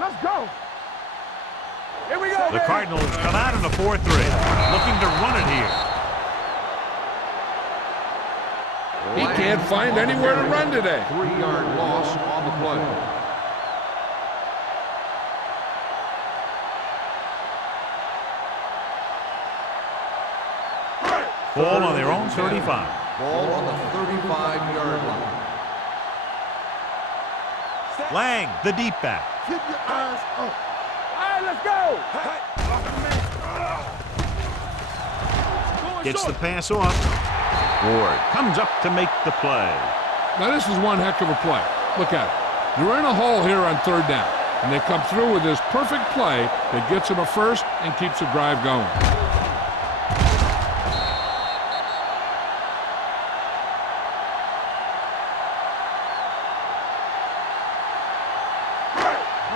Let's go. Here we go, The baby. Cardinals come out in a 4-3, looking to run it here. He can't find anywhere to run today. 3-yard loss on the play. Ball on their own 35. Ball on the 35-yard line. Lang, the deep back. Keep your eyes up. All right, let's go. Gets the pass off. Ward comes up to make the play. Now this is one heck of a play. Look at it. They're in a hole here on 3rd down, and they come through with this perfect play that gets them a first and keeps the drive going.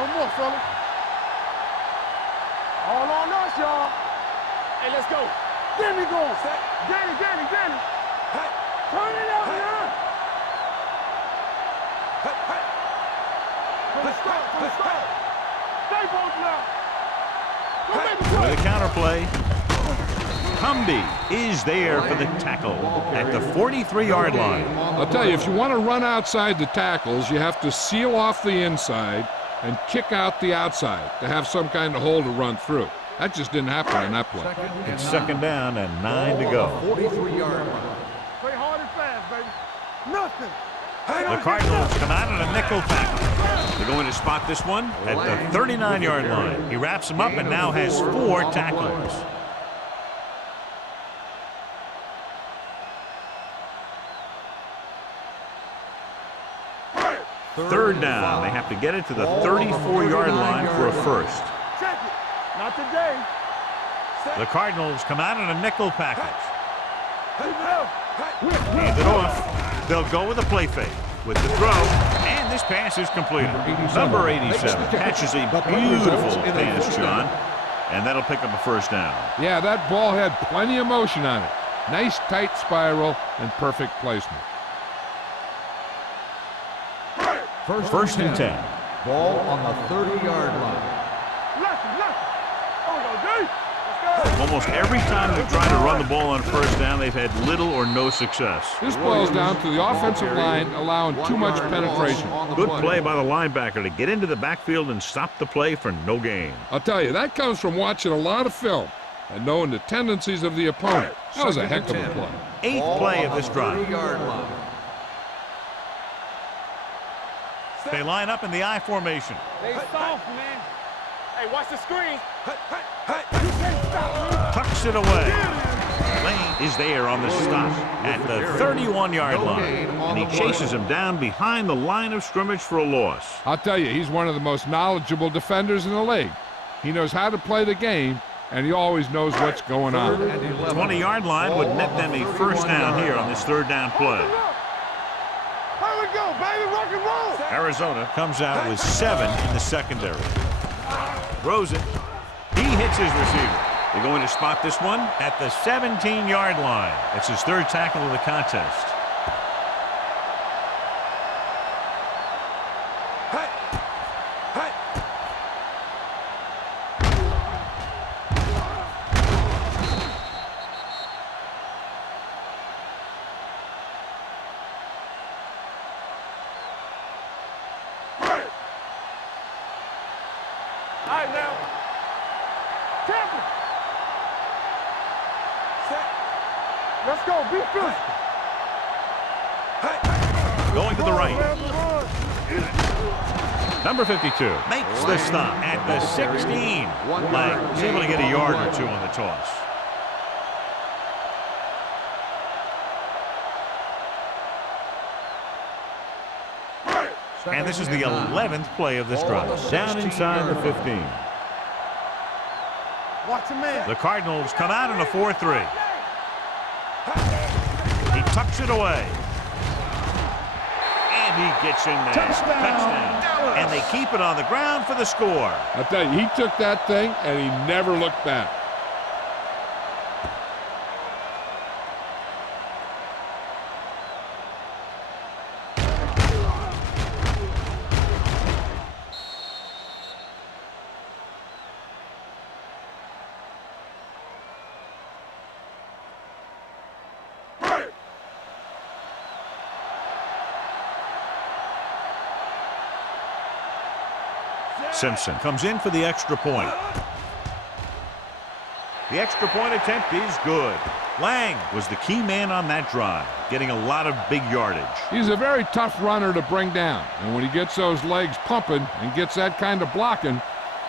No more, fella. All on us, y'all. Hey, let's go. Get me going. Danny. Turn it out now. From the start. Stay both now. Don't make me With play. a counterplay. Cumby is there for the tackle at the 43-yard line. I'll tell you, if you want to run outside the tackles, you have to seal off the inside and kick out the outside to have some kind of hole to run through. That just didn't happen on that play. It's 2nd down and 9 to go. 43-yard line. Play hard and fast, baby. Nothing. The Cardinals come out in a nickel tackle. They're going to spot this one at the 39-yard line. He wraps him up and now has 4 tackles. Third down. They have to get it to the 34-yard line for a first. Check it. Not today. The Cardinals come out in a nickel package. Keep it up. Hand it off. They'll go with a play fake. With the throw, and this pass is completed. Number 87 catches a beautiful pass, John, and that'll pick up a first down. Yeah, that ball had plenty of motion on it. Nice tight spiral and perfect placement. First and 10. Ball on the 30-yard line. Left. Oh, no, D. Let's go. Almost every time they've tried to run the ball on first down, they've had little or no success. This boils down to the offensive line allowing too much penetration. Good play by the linebacker to get into the backfield and stop the play for no gain. I'll tell you, that comes from watching a lot of film and knowing the tendencies of the opponent. That was a heck of a play. 8th play of this drive. 30-yard line. They line up in the I formation. Stay soft, man. Hey, watch the screen. You can't stop me. Tucks it away. Lane is there on the stop at the 31-yard line, and he chases him down behind the line of scrimmage for a loss. I'll tell you, he's one of the most knowledgeable defenders in the league. He knows how to play the game, and he always knows what's going on. The 20-yard line would net them a first down here on this 3rd down play. Here we go, baby. Rock and roll. Arizona comes out with 7 in the secondary. Throws it. He hits his receiver. They're going to spot this one at the 17-yard line. That's his 3rd tackle of the contest. All right, now. Temple. Set. Let's go. Be physical. Going to the right. Number 52 makes the stop at the 16. Like, he's able to get a yard or two on the toss. And this is the 11th play of this drive. Down inside the 15. Watch a man. The Cardinals come out in a 4-3. He tucks it away. And he gets in there. Touchdown. And they keep it on the ground for the score. I tell you, he took that thing and he never looked back. Simpson comes in for the extra point. The extra point attempt is good. Lang was the key man on that drive, getting a lot of big yardage. He's a very tough runner to bring down, and when he gets those legs pumping and gets that kind of blocking,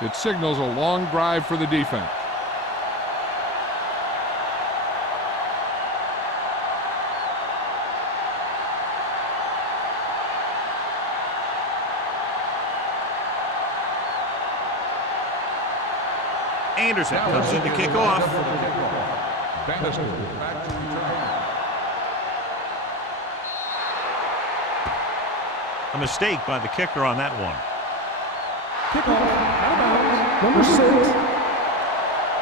it signals a long drive for the defense. Anderson comes in to kick off. A mistake by the kicker on that one. Kickoff, out of bounds, number 6.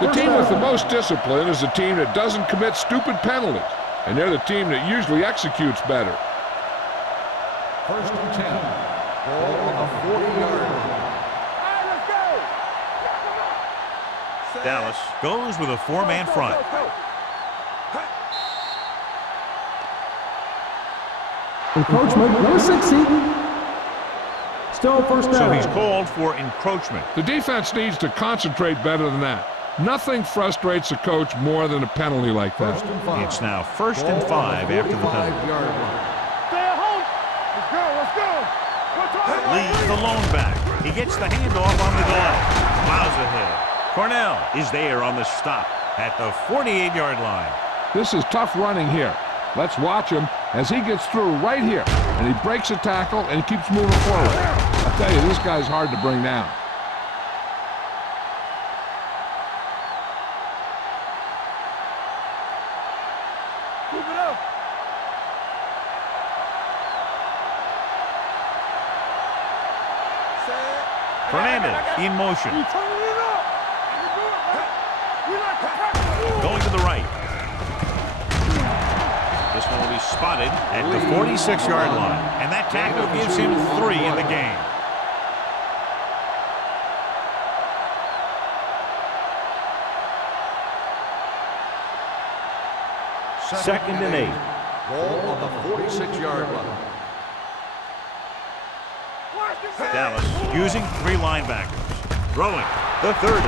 The team with the most discipline is the team that doesn't commit stupid penalties, and they're the team that usually executes better. First and 10. Ball on the 40-yard line. Dallas goes with a four-man front. Encroachment, number 60. Still first down. So he's called for encroachment. The defense needs to concentrate better than that. Nothing frustrates a coach more than a penalty like that. First and 5. It's now 1st and 5 after the penalty. Stay at home. Let's go. Leads the lone back. He gets the handoff on the delay. Plows ahead. Cornell is there on the stop at the 48-yard line. This is tough running here. Let's watch him as he gets through right here, and he breaks a tackle and keeps moving forward. I tell you, this guy's hard to bring down. Keep it up. Fernandez in motion. You turning it up. Going to the right. This one will be spotted at the 46-yard line. And that tackle gives him 3 in the game. Second and 8. Ball on the 46-yard line. Dallas using 3 linebackers. Throwing the 30.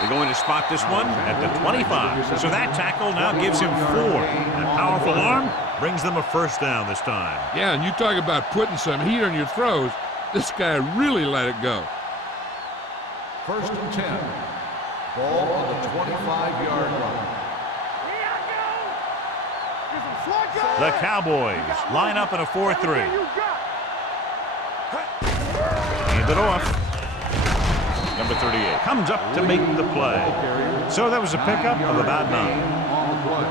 They're going to spot this one at the 25. So that tackle now gives him 4. That powerful arm brings them a first down this time. Yeah, and you talk about putting some heat on your throws. This guy really let it go. First and 10. Ball on the 25-yard line. The Cowboys line up in a 4-3. Hand it off. Number 38 comes up to make the play. So that was a pickup of about 9. On the play.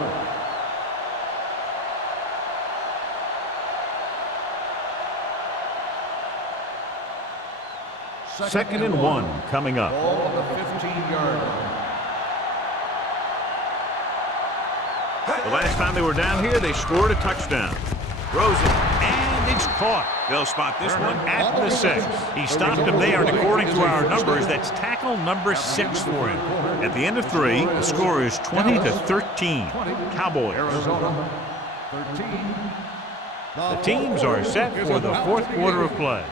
Second and 1 coming up. Ball on the 15-yard line. The last time they were down here, they scored a touchdown. Throws it, and it's caught. They'll spot this one at the 6. He stopped him there, and according to our numbers, that's tackle number 6 for him. At the end of 3, the score is 20-13. Cowboys. Arizona 13. The teams are set for the 4th quarter of play.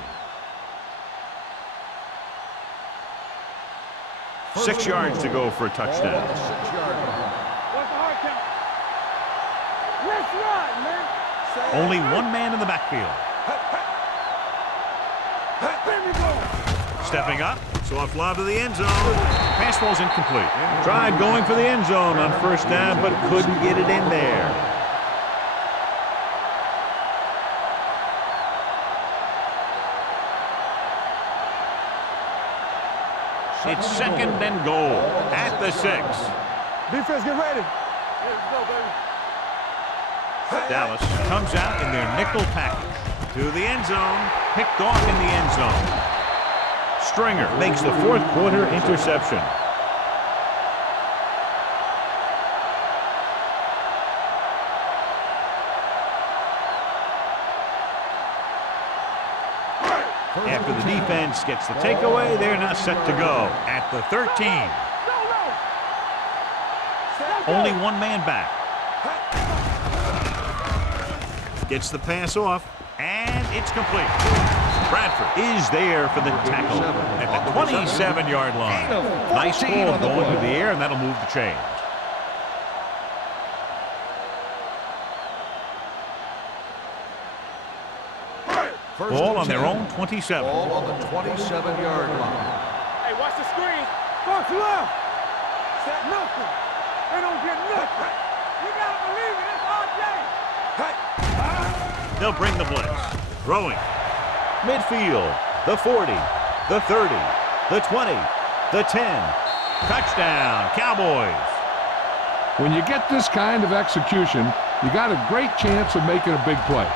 6 yards to go for a touchdown. What's the hard count? Let's run, man. Only one man in the backfield. There we go. Stepping up, soft lob to the end zone. Pass ball's incomplete. Tried going for the end zone on first down, but couldn't get it in there. It's second and goal at the 6. Defense, get ready. Let's go, baby. Dallas comes out in their nickel package to the end zone, picked off in the end zone. Stringer makes the fourth quarter interception. After the defense gets the takeaway, they're now set to go at the 13. Only one man back. Gets the pass off, and it's complete. Bradford is there for the tackle at the 27-yard line. Nice ball going through the air, and that'll move the chains. Ball on their own 27. Ball on the 27-yard line. Hey, watch the screen. Box left. Set nothing. They don't get nothing. You gotta believe it. It's RJ. They'll bring the blitz. Throwing. Midfield. The 40. The 30. The 20. The 10. Touchdown, Cowboys. When you get this kind of execution, you got a great chance of making a big play.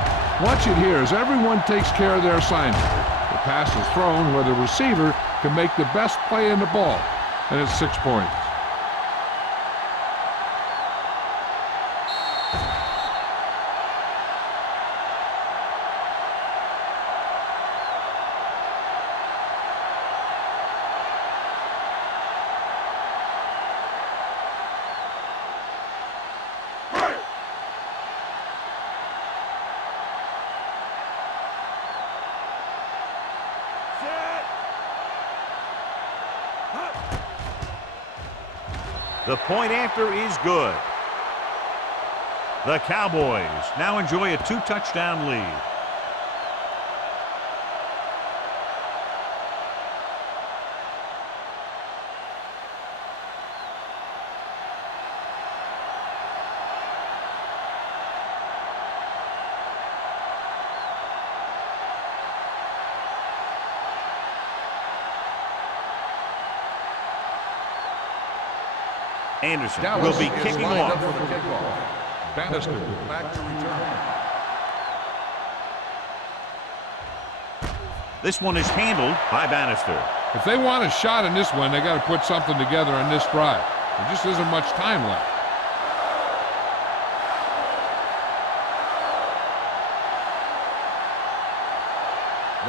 Watch it here as everyone takes care of their assignment. The pass is thrown where the receiver can make the best play in the ball, and it's 6 points. The point after is good. The Cowboys now enjoy a 2-touchdown lead. Anderson will be kicking off. For the kickoff. Bannister back to return. This one is handled by Bannister. If they want a shot in this one, they got to put something together on this drive. There just isn't much time left.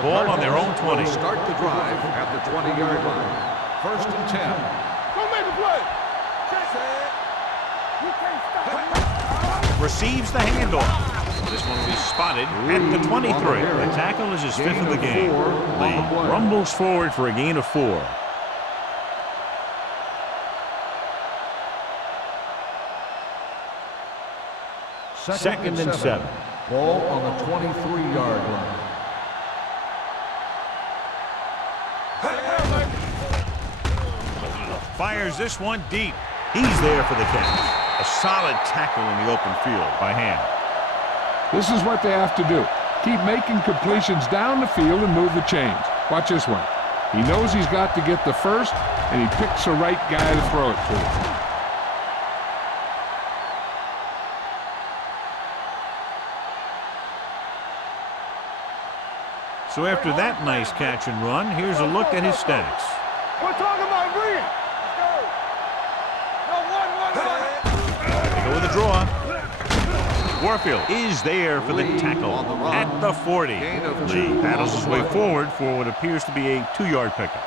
Ball on their own 20. Start the drive at the 20-yard line. First and 10. Don't make a play. You can't stop. Receives the handoff. This one will be spotted at the 23. The tackle is his fifth of the game. Lee rumbles forward for a gain of 4. Second and 7. Ball on the 23-yard line. Fires this one deep. He's there for the catch. A solid tackle in the open field by hand. This is what they have to do. Keep making completions down the field and move the chains. Watch this one. He knows he's got to get the first, and he picks the right guy to throw it to. So after that nice catch and run, here's a look at his stats. We're talking about green. Let's go. No, one. They go with a draw. Warfield is there for the tackle at the 40. Lee battles his way forward for what appears to be a 2-yard pickup.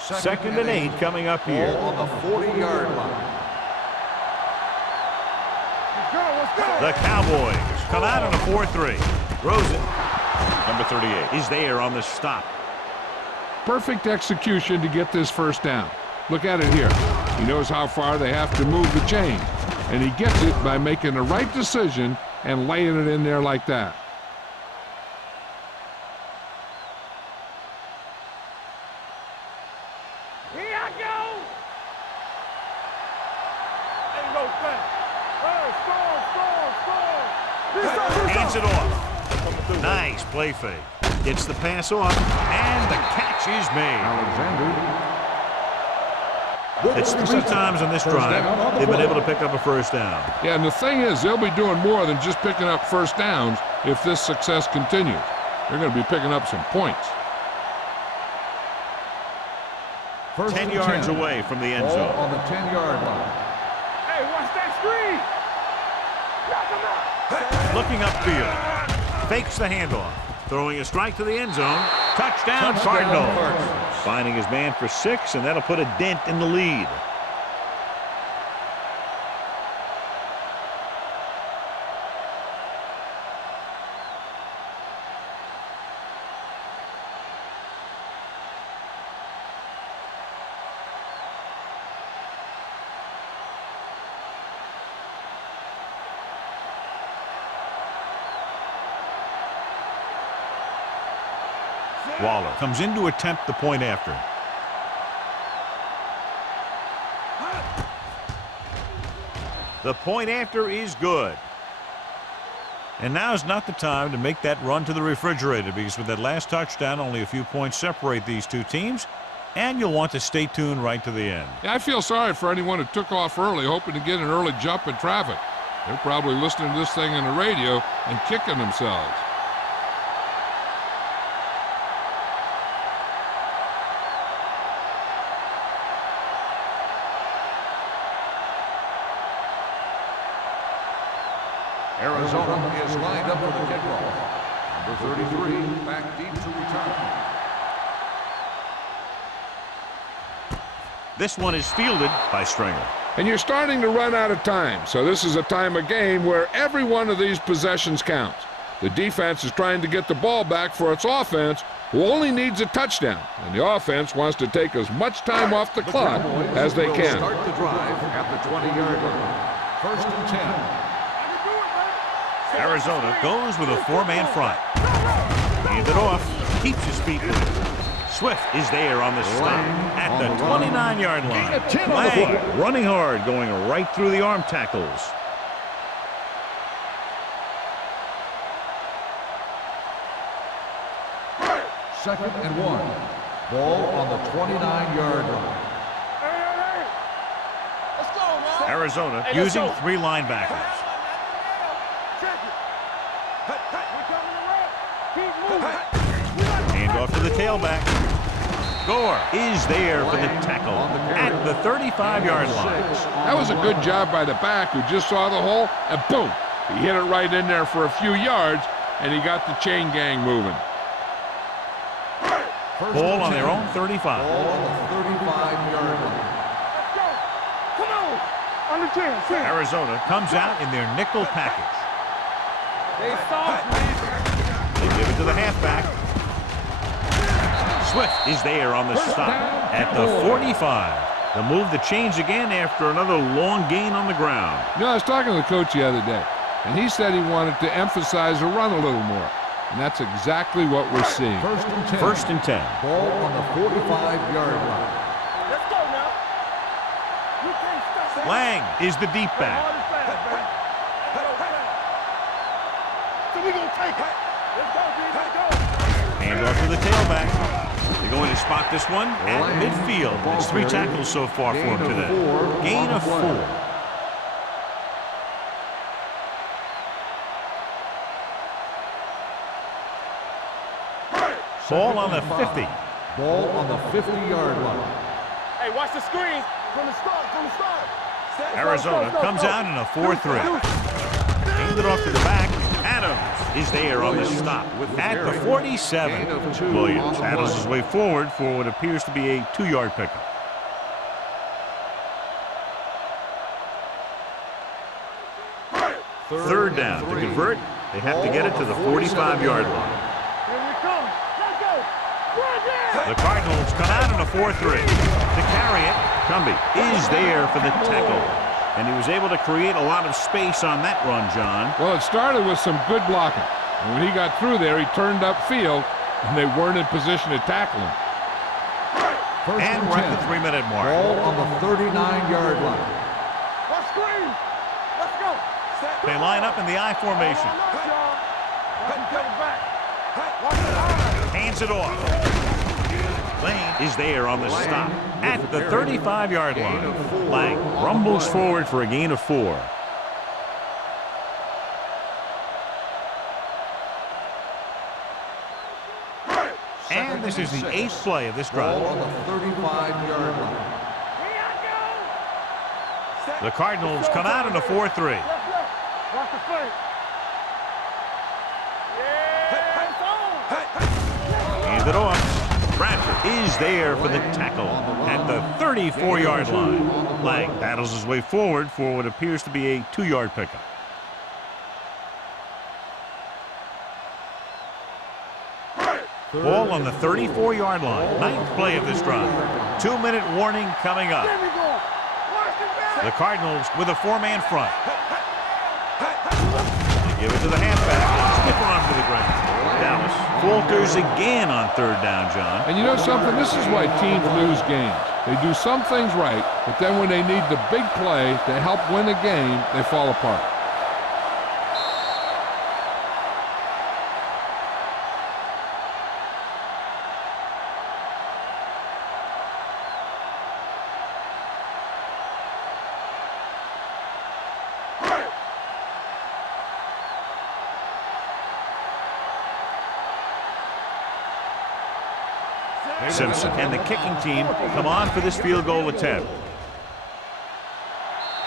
Second and 8 coming up here. Ball on the 40-yard line. The Cowboys come out on a 4-3. Rosen, number 38, is there on the stop. Perfect execution to get this first down. Look at it here. He knows how far they have to move the chain, and he gets it by making the right decision and laying it in there like that. Here I go. Ain't no thing. Hey, score. Hands it off. Nice play fake. Gets the pass off, and the catch is made. Alexander. It's 3 times on this drive they've been able to pick up a first down. Yeah, and the thing is, they'll be doing more than just picking up first downs if this success continues. They're going to be picking up some points. 10 yards away from the end zone. On the 10-yard line. Hey, watch that screen. Knock him out. Looking upfield. Fakes the handoff. Throwing a strike to the end zone. Touchdown, Cardinals. Finding his man for 6, and that'll put a dent in the lead. Waller comes in to attempt the point after. The point after is good. And now's not the time to make that run to the refrigerator, because with that last touchdown, only a few points separate these two teams, and you'll want to stay tuned right to the end. Yeah, I feel sorry for anyone who took off early, hoping to get an early jump in traffic. They're probably listening to this thing on the radio and kicking themselves. Arizona is lined up for the kickoff. Number 33, back deep to return. This one is fielded by Stringer. And you're starting to run out of time, so this is a time of game where every one of these possessions counts. The defense is trying to get the ball back for its offense, who only needs a touchdown, and the offense wants to take as much time off the clock as they can. Start the drive at the 20-yard line. First and 10. Arizona goes with a 4-man front. Hand it off. Keeps his feet moving. Swift is there on the stop at the 29-yard line. Lang running hard, going right through the arm tackles. Second and 1. Ball on the 29-yard line. Let's go, man. Arizona using 3 linebackers. Hand off to the tailback. Gore is there for the tackle at the 35-yard line. That was a good job by the back, who just saw the hole, and boom, he hit it right in there for a few yards, and he got the chain gang moving. Ball on their own 35. Ball on the 35-yard line. Come on. On the 10. Arizona comes out in their nickel package. They soft, man. They give it to the halfback. Swift is there on the stop at the 45. They'll move the chains again after another long gain on the ground. You know, I was talking to the coach the other day, and he said he wanted to emphasize the run a little more. And that's exactly what we're seeing. First and 10. First and 10. Ball on the 45-yard line. Let's go now. You can't stop that. Lang is the deep back. So we gonna take it. Let's go, dude. Let's go. Hand off to the tailback. They're going to spot this one at midfield. It's 3 tackles so far for him today. Gain of 4. Ball on the 50. Ball on the 50-yard line. Hey, watch the screen. From the start, from the start. Arizona comes out in a 4-3. Hand it off to the back. Adams is there on the stop at the 47. Williams battles his way forward for what appears to be a 2-yard pickup. Third down. To convert, they have to get it to the 45-yard line. Here we come. Let's go. Right there. The Cardinals come out in a 4-3. To carry it, Cumby is there for the tackle. And he was able to create a lot of space on that run, John. Well, it started with some good blocking. And when he got through there, he turned upfield, and they weren't in position to tackle him. And we're at the 3-minute mark. Ball on the 39-yard line. Let's screen. Let's go. They line up in the I formation. Hands it off. Lane is there on the stop at the 35-yard line. Lang rumbles forward for a gain of 4. And this is the 8th play of this drive. Ball on the 35-yard line. The Cardinals come out in a 4-3. Watch the flank. Hand it off. Bradford is there for the tackle at the 34-yard line. Lang battles his way forward for what appears to be a 2-yard pickup. Ball on the 34-yard line. 9th play of this drive. 2-minute warning coming up. The Cardinals with a 4-man front. They give it to the halfback. Stiff arm to the ground. Dallas falters again on 3rd down, John. And you know something? This is why teams lose games. They do some things right, but then when they need the big play to help win a game, they fall apart. Simpson and the kicking team come on for this field goal attempt.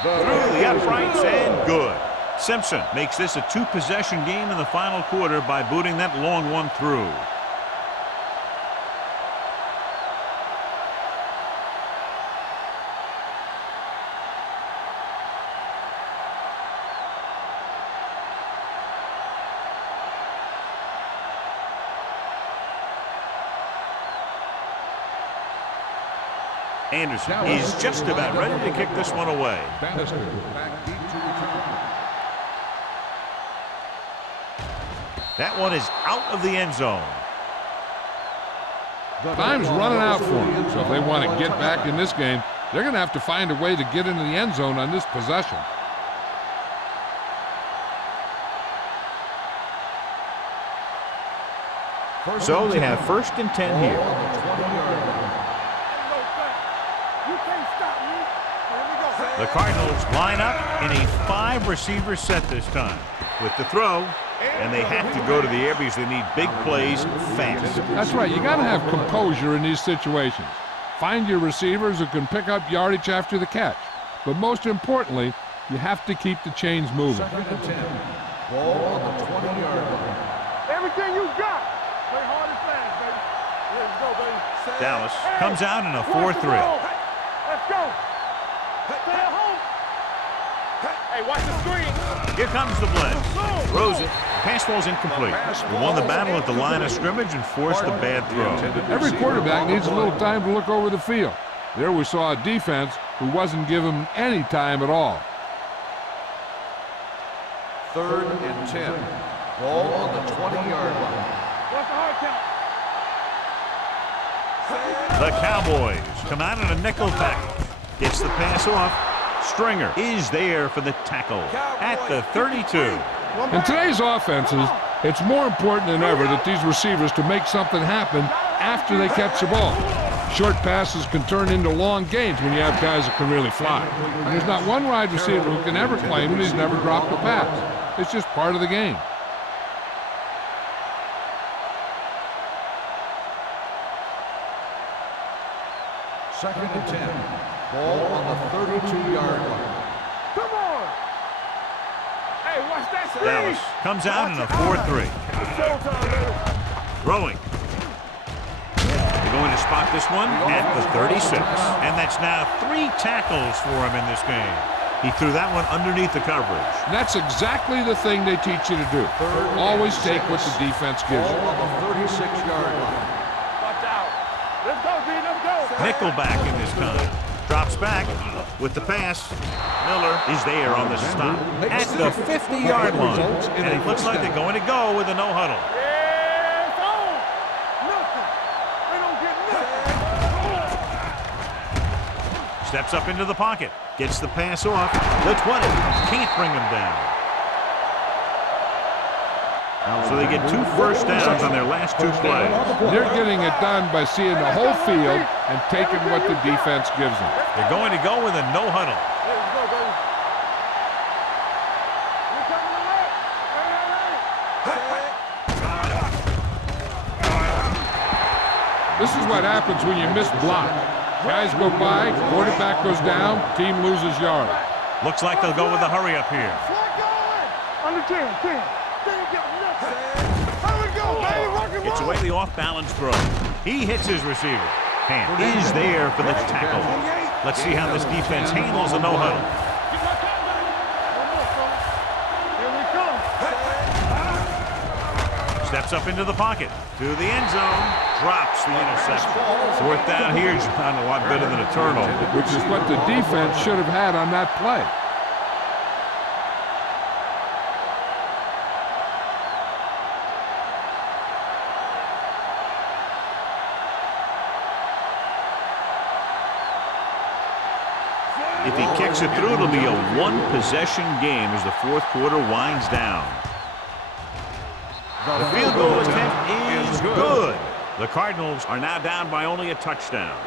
Through the uprights and good. Simpson makes this a 2-possession game in the final quarter by booting that long one through. Anderson is just about ready to kick this one away. Bannister back deep to return. That one is out of the end zone. Time's running out for them, so if they want to get back in this game, they're going to have to find a way to get into the end zone on this possession. So they have 1st and 10 here. The Cardinals line up in a 5-receiver set this time with the throw, and they have to go to the air because they need big plays fast. That's right. You got to have composure in these situations. Find your receivers who can pick up yardage after the catch. But most importantly, you have to keep the chains moving. 2nd and 10. Ball on the 20-yard line. Everything you got. Play hard and fast, baby. Let's go, baby. Dallas comes out in a 4-3. Let's go. Stay at home. Hey, watch the screen. Here comes the blitz. Throws it. Pass ball's incomplete. He won the battle at the line of scrimmage and forced a bad throw. Every quarterback needs a little time to look over the field. There we saw a defense who wasn't given any time at all. 3rd and 10. Ball on the 20-yard line. What's the hard count? The Cowboys come out in a nickel tackle. Gets the pass off. Stringer is there for the tackle at the 32. In today's offenses, it's more important than ever that these receivers to make something happen after they catch the ball. Short passes can turn into long gains when you have guys that can really fly. And there's not one wide receiver who can ever claim that he's never dropped a pass. It's just part of the game. Second and 10. Ball on the 32-yard line. Come on. Hey, watch that screen. Dallas comes out in a 4-3. Throwing. They're going to spot this one at the 36. And that's now 3 tackles for him in this game. He threw that one underneath the coverage. And that's exactly the thing they teach you to do. Always take what the defense gives you. Ball on the 36-yard line. Watch out. Let's go, D. Let's go. Nickelback in this time. Drops back with the pass. Miller is there on the stop at the 50-yard line. And it looks like they're going to go with a no-huddle. Yeah, it's on. Nothing. They don't get nothing. Steps up into the pocket. Gets the pass off. The 20. Can't bring him down. So they get 2 first downs on their last 2 plays. They're getting it done by seeing the whole field and taking what the defense gives them. They're going to go with a no-huddle. There you go, baby. You coming to left. This is what happens when you miss block. Guys go by, quarterback goes down, team loses yard. Looks like they'll go with a hurry up here. Under 10, 10. How we go, baby? Rock and Gets roll. away the off-balance throw. He hits his receiver. Hand is there for the tackle. Let's see how this defense handles a no-huddle. Here we come. Steps up into the pocket. To the end zone. Drops the interception. 4th down here is not a lot better than a turnover. Which is what the defense should have had on that play. If he kicks it through, it'll be a 1-possession game as the 4th quarter winds down. The field goal attempt is good. The Cardinals are now down by only a touchdown.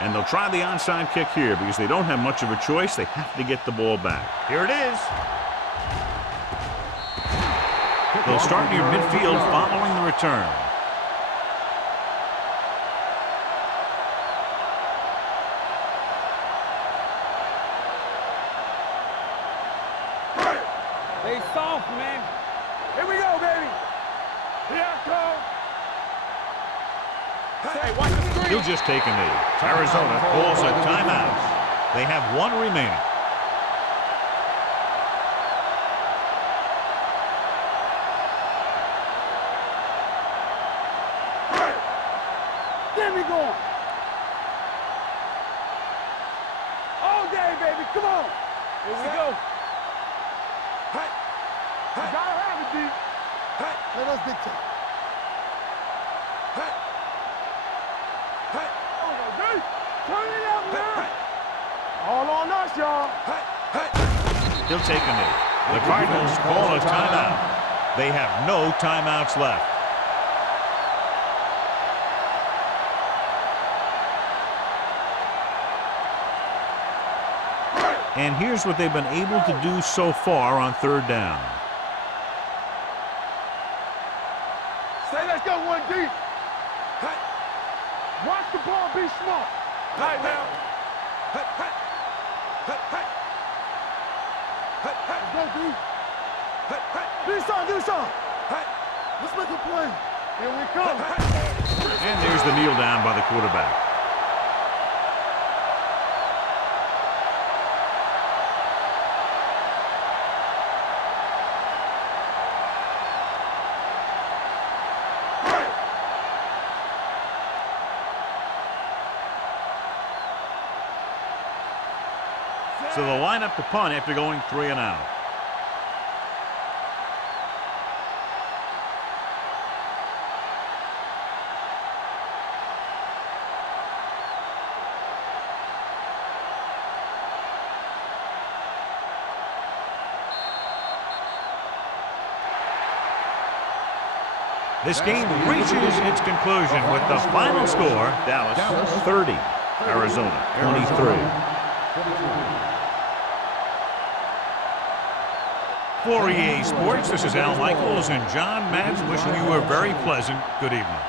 And they'll try the onside kick here because they don't have much of a choice. They have to get the ball back. Here it is. They'll start near midfield following the return. Stay soft, man. Here we go, baby. Here I come. Hey, watch the screen. He'll just take a knee. Arizona calls a timeout. They have 1 remaining. Get me going. All day, baby. Come on. Here we go. You gotta have it, D. Let us dictate. Turn it up now. All on us, y'all. He'll take a knee. The Cardinals call a timeout. They have no timeouts left. And here's what they've been able to do so far on 3rd down. Say let's go 1 deep. Watch the ball, be smart. Right now. Let's go, D. Do something, do something. Let's make a play. Here we come. And there's the kneel down by the quarterback. So they'll line up to punt after going 3 and out. This game reaches its conclusion with the final score, Dallas 30, Arizona 23. For EA Sports, this is Al Michaels and John Madden wishing you a very pleasant good evening.